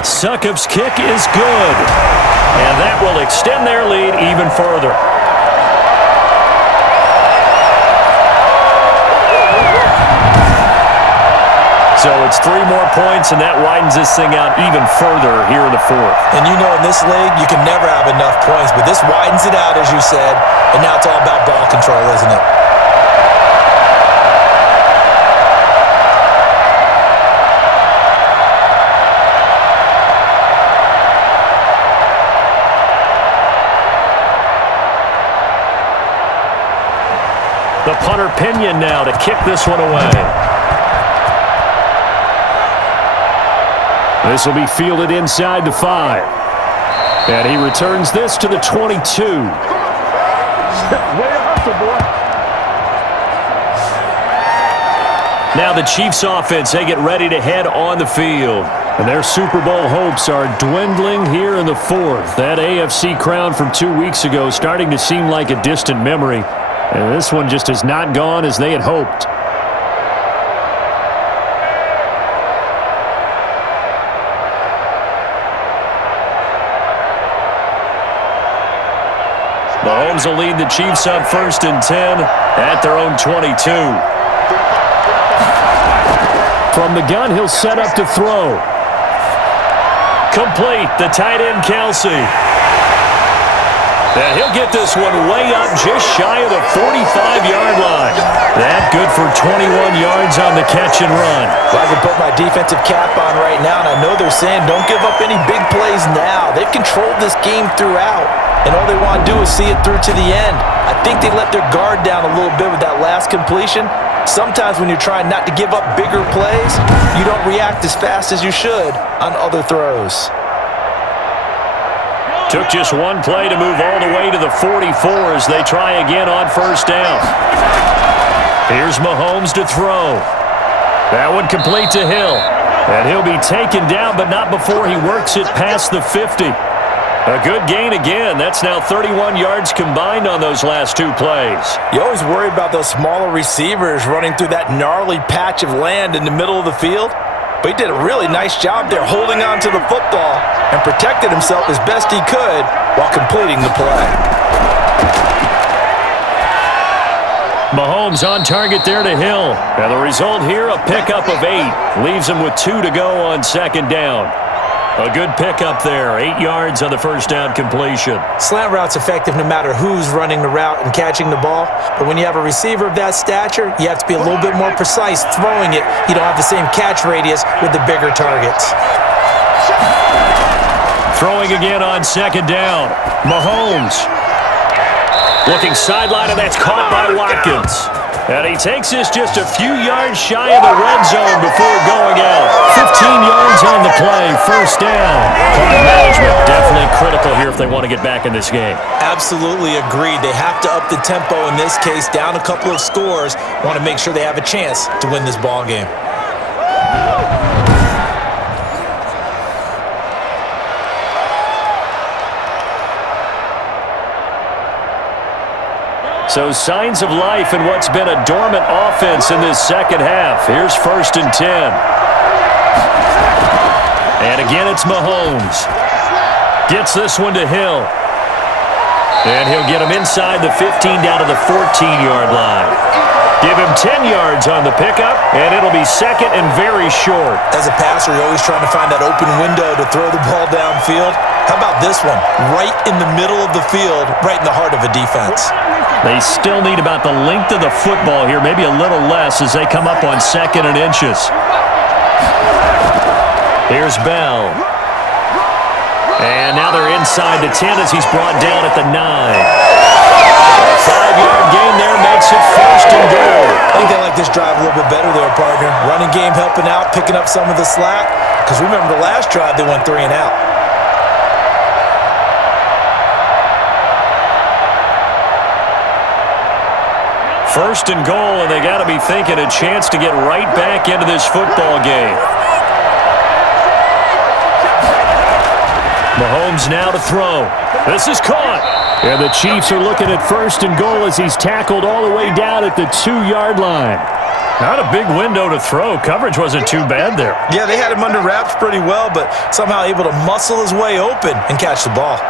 Succop's kick is good. And that will extend their lead even further. So it's 3 more points, and that widens this thing out even further here in the 4th. And you know in this league, you can never have enough points, but this widens it out, as you said, and now it's all about ball control, isn't it? Hunter Pinion now to kick this one away. This will be fielded inside the 5. And he returns this to the 22. Now the Chiefs offense, they get ready to head on the field. And their Super Bowl hopes are dwindling here in the 4th. That AFC crown from 2 weeks ago starting to seem like a distant memory. And this one just has not gone as they had hoped. Mahomes will lead the Chiefs up 1st and 10 at their own 22. From the gun, he'll set up to throw. Complete, the tight end, Kelsey. And he'll get this one way up just shy of the 45-yard line. That good for 21 yards on the catch and run. Well, I can put my defensive cap on right now, and I know they're saying don't give up any big plays now. They've controlled this game throughout, and all they want to do is see it through to the end. I think they let their guard down a little bit with that last completion. Sometimes when you're trying not to give up bigger plays, you don't react as fast as you should on other throws. Took just one play to move all the way to the 44 as they try again on 1st down. Here's Mahomes to throw. That one complete to Hill. And he'll be taken down, but not before he works it past the 50. A good gain again. That's now 31 yards combined on those last 2 plays. You always worry about those smaller receivers running through that gnarly patch of land in the middle of the field. But he did a really nice job there holding on to the football and protected himself as best he could while completing the play. Mahomes on target there to Hill. And the result here, a pickup of 8. Leaves him with 2 to go on 2nd down. A good pickup there, 8 yards on the 1st down completion. Slant route's effective no matter who's running the route and catching the ball. But when you have a receiver of that stature, you have to be a little bit more precise throwing it. You don't have the same catch radius with the bigger targets. Throwing again on 2nd down. Mahomes. Looking sideline, and that's caught by Watkins. And he takes this just a few yards shy of the red zone before going out. 15 yards on the play, 1st down. Clock management definitely critical here if they want to get back in this game. Absolutely agreed. They have to up the tempo in this case, down a couple of scores. Want to make sure they have a chance to win this ball game. So signs of life in what's been a dormant offense in this 2nd half. Here's 1st and 10. And again, it's Mahomes. Gets this one to Hill. And he'll get him inside the 15 down to the 14-yard line. Give him 10 yards on the pickup, and it'll be 2nd and very short. As a passer, you're always trying to find that open window to throw the ball downfield. How about this one? Right in the middle of the field, right in the heart of a defense. They still need about the length of the football here, maybe a little less as they come up on 2nd and inches. Here's Bell. And now they're inside the 10 as he's brought down at the 9. A 5-yard gain there makes it 1st and goal. I think they like this drive a little bit better there, partner. Running game helping out, picking up some of the slack. Because remember the last drive, they went 3 and out. First and goal, and they got to be thinking a chance to get right back into this football game. Mahomes now to throw. This is caught. And the Chiefs are looking at 1st and goal as he's tackled all the way down at the 2-yard line. Not a big window to throw. Coverage wasn't too bad there. Yeah, they had him under wraps pretty well, but somehow able to muscle his way open and catch the ball.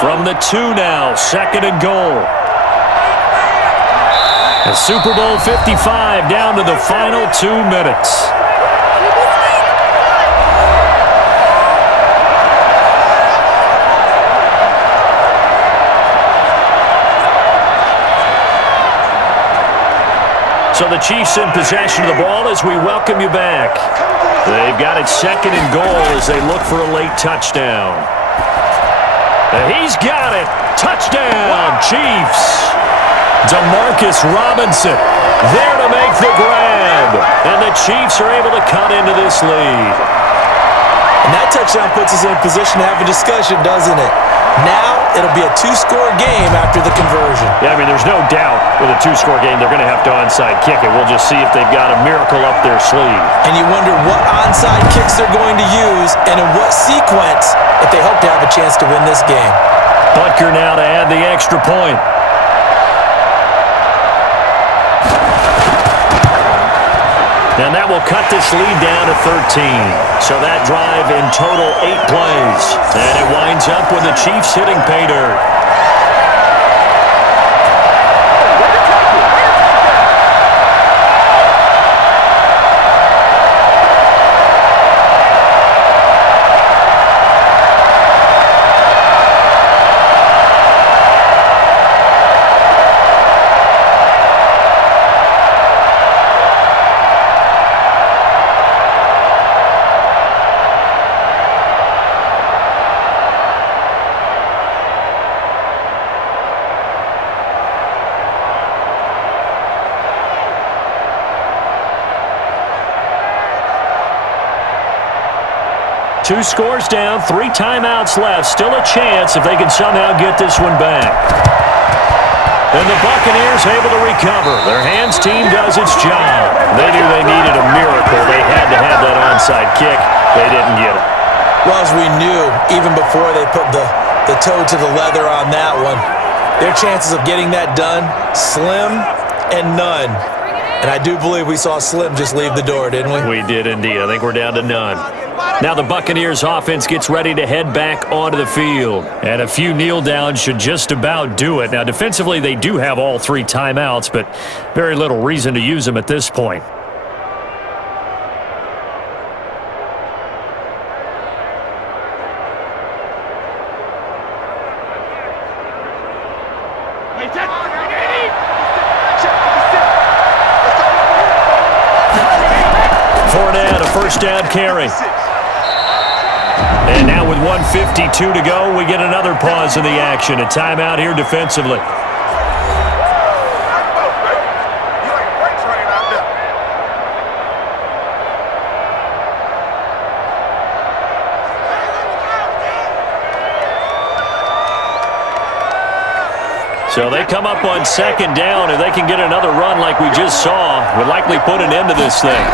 From the 2 now, 2nd and goal. The Super Bowl 55 down to the final 2 minutes. So the Chiefs in possession of the ball as we welcome you back. They've got it 2nd and goal as they look for a late touchdown. And he's got it. Touchdown, Chiefs. Demarcus Robinson there to make the grab. And the Chiefs are able to cut into this lead. And that touchdown puts us in a position to have a discussion, doesn't it? Now it'll be a two-score game after the conversion. Yeah, I mean, there's no doubt with a two-score game they're going to have to onside kick it. We'll just see if they've got a miracle up their sleeve. And you wonder what onside kicks they're going to use and in what sequence if they hope to have a chance to win this game. Butker now to add the extra point. And that will cut this lead down to 13. So that drive in total 8 plays. And it winds up with the Chiefs hitting pay dirt. Two scores down, 3 timeouts left. Still a chance if they can somehow get this one back. And the Buccaneers able to recover. Their hands team does its job. They knew they needed a miracle. They had to have that onside kick. They didn't get it. Well, as we knew, even before they put the toe to the leather on that one, their chances of getting that done, slim and none. And I do believe we saw Slim just leave the door, didn't we? We did indeed. I think we're down to none. Now the Buccaneers offense gets ready to head back onto the field. And a few kneel downs should just about do it. Now defensively they do have all 3 timeouts, but very little reason to use them at this point. Fournette, a first down carry. And now with 1:52 to go, we get another pause in the action. A timeout here defensively. So they come up on second down. If they can get another run like we just saw, would likely put an end to this thing.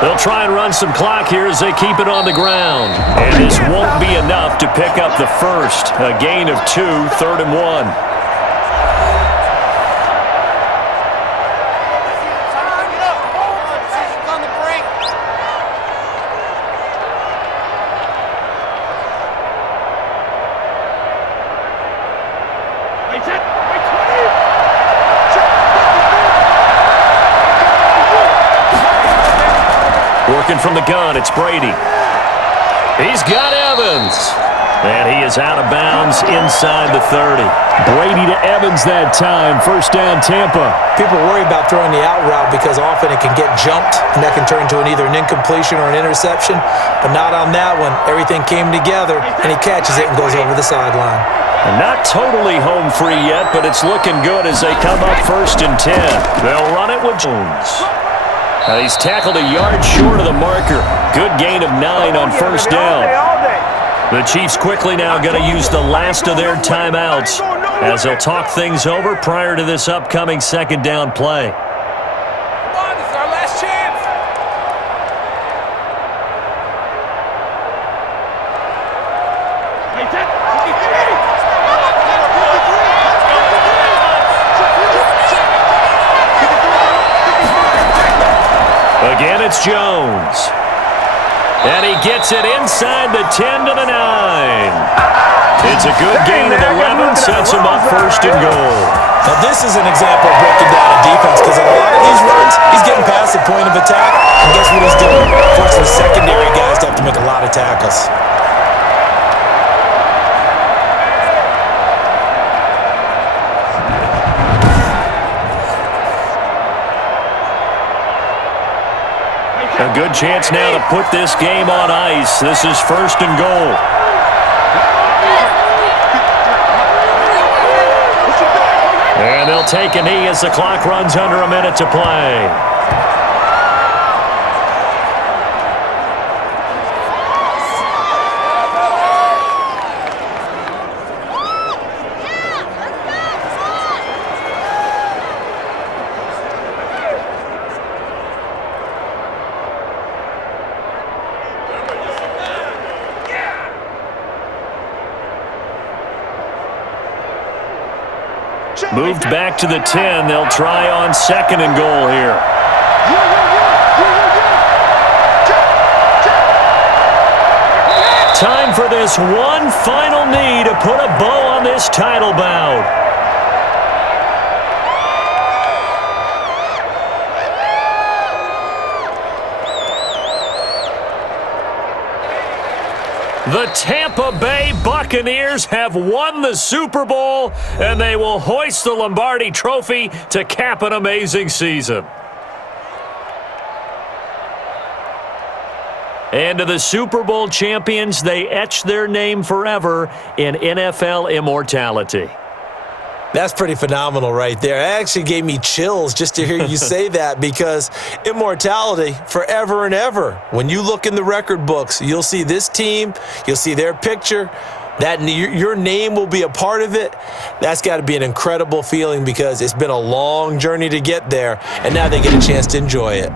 They'll try and run some clock here as they keep it on the ground. And this won't be enough to pick up the first. A gain of 2, 3rd and 1. Working from the gun, it's Brady. He's got Evans. And he is out of bounds inside the 30. Brady to Evans that time. First down, Tampa. People worry about throwing the out route because often it can get jumped, and that can turn into either an incompletion or an interception. But not on that one. Everything came together, and he catches it and goes over the sideline. And not totally home free yet, but it's looking good as they come up 1st and 10. They'll run it with Jones. He's tackled a yard short of the marker. Good gain of 9 on first down. The Chiefs quickly now going to use the last of their timeouts as they'll talk things over prior to this upcoming second down play. Come on, this is our last chance. Again, it's Jones. And he gets it inside the 10 to the 9. It's a good gain of 11, sets him up 1st and goal. Now, this is an example of breaking down a defense because on a lot of these runs, he's getting past the point of attack. And guess what he's doing? Forcing the secondary guys to have to make a lot of tackles. A good chance now to put this game on ice. This is 1st and goal. And they'll They'll take a knee as the clock runs under a minute to play. Moved back to the 10. They'll try on 2nd and goal here. Time for this one final knee to put a bow on this title bout. The Tampa Bay Buccaneers have won the Super Bowl, and they will hoist the Lombardi Trophy to cap an amazing season. And to the Super Bowl champions, they etch their name forever in NFL immortality. That's pretty phenomenal right there. It actually gave me chills just to hear you say that, because immortality forever and ever. When you look in the record books, you'll see this team, you'll see their picture, that your name will be a part of it. That's got to be an incredible feeling, because it's been a long journey to get there, and now they get a chance to enjoy it.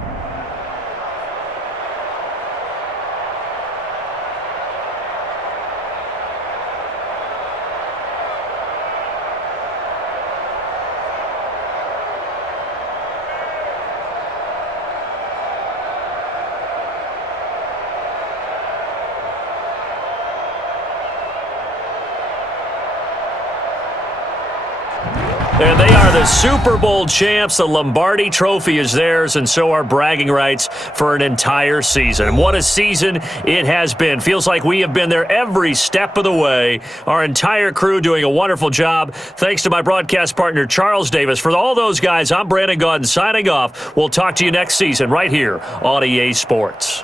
And they are the Super Bowl champs. The Lombardi Trophy is theirs, and so are bragging rights for an entire season. And what a season it has been. Feels like we have been there every step of the way. Our entire crew doing a wonderful job. Thanks to my broadcast partner, Charles Davis. For all those guys, I'm Brandon Gaudin signing off. We'll talk to you next season right here on EA Sports.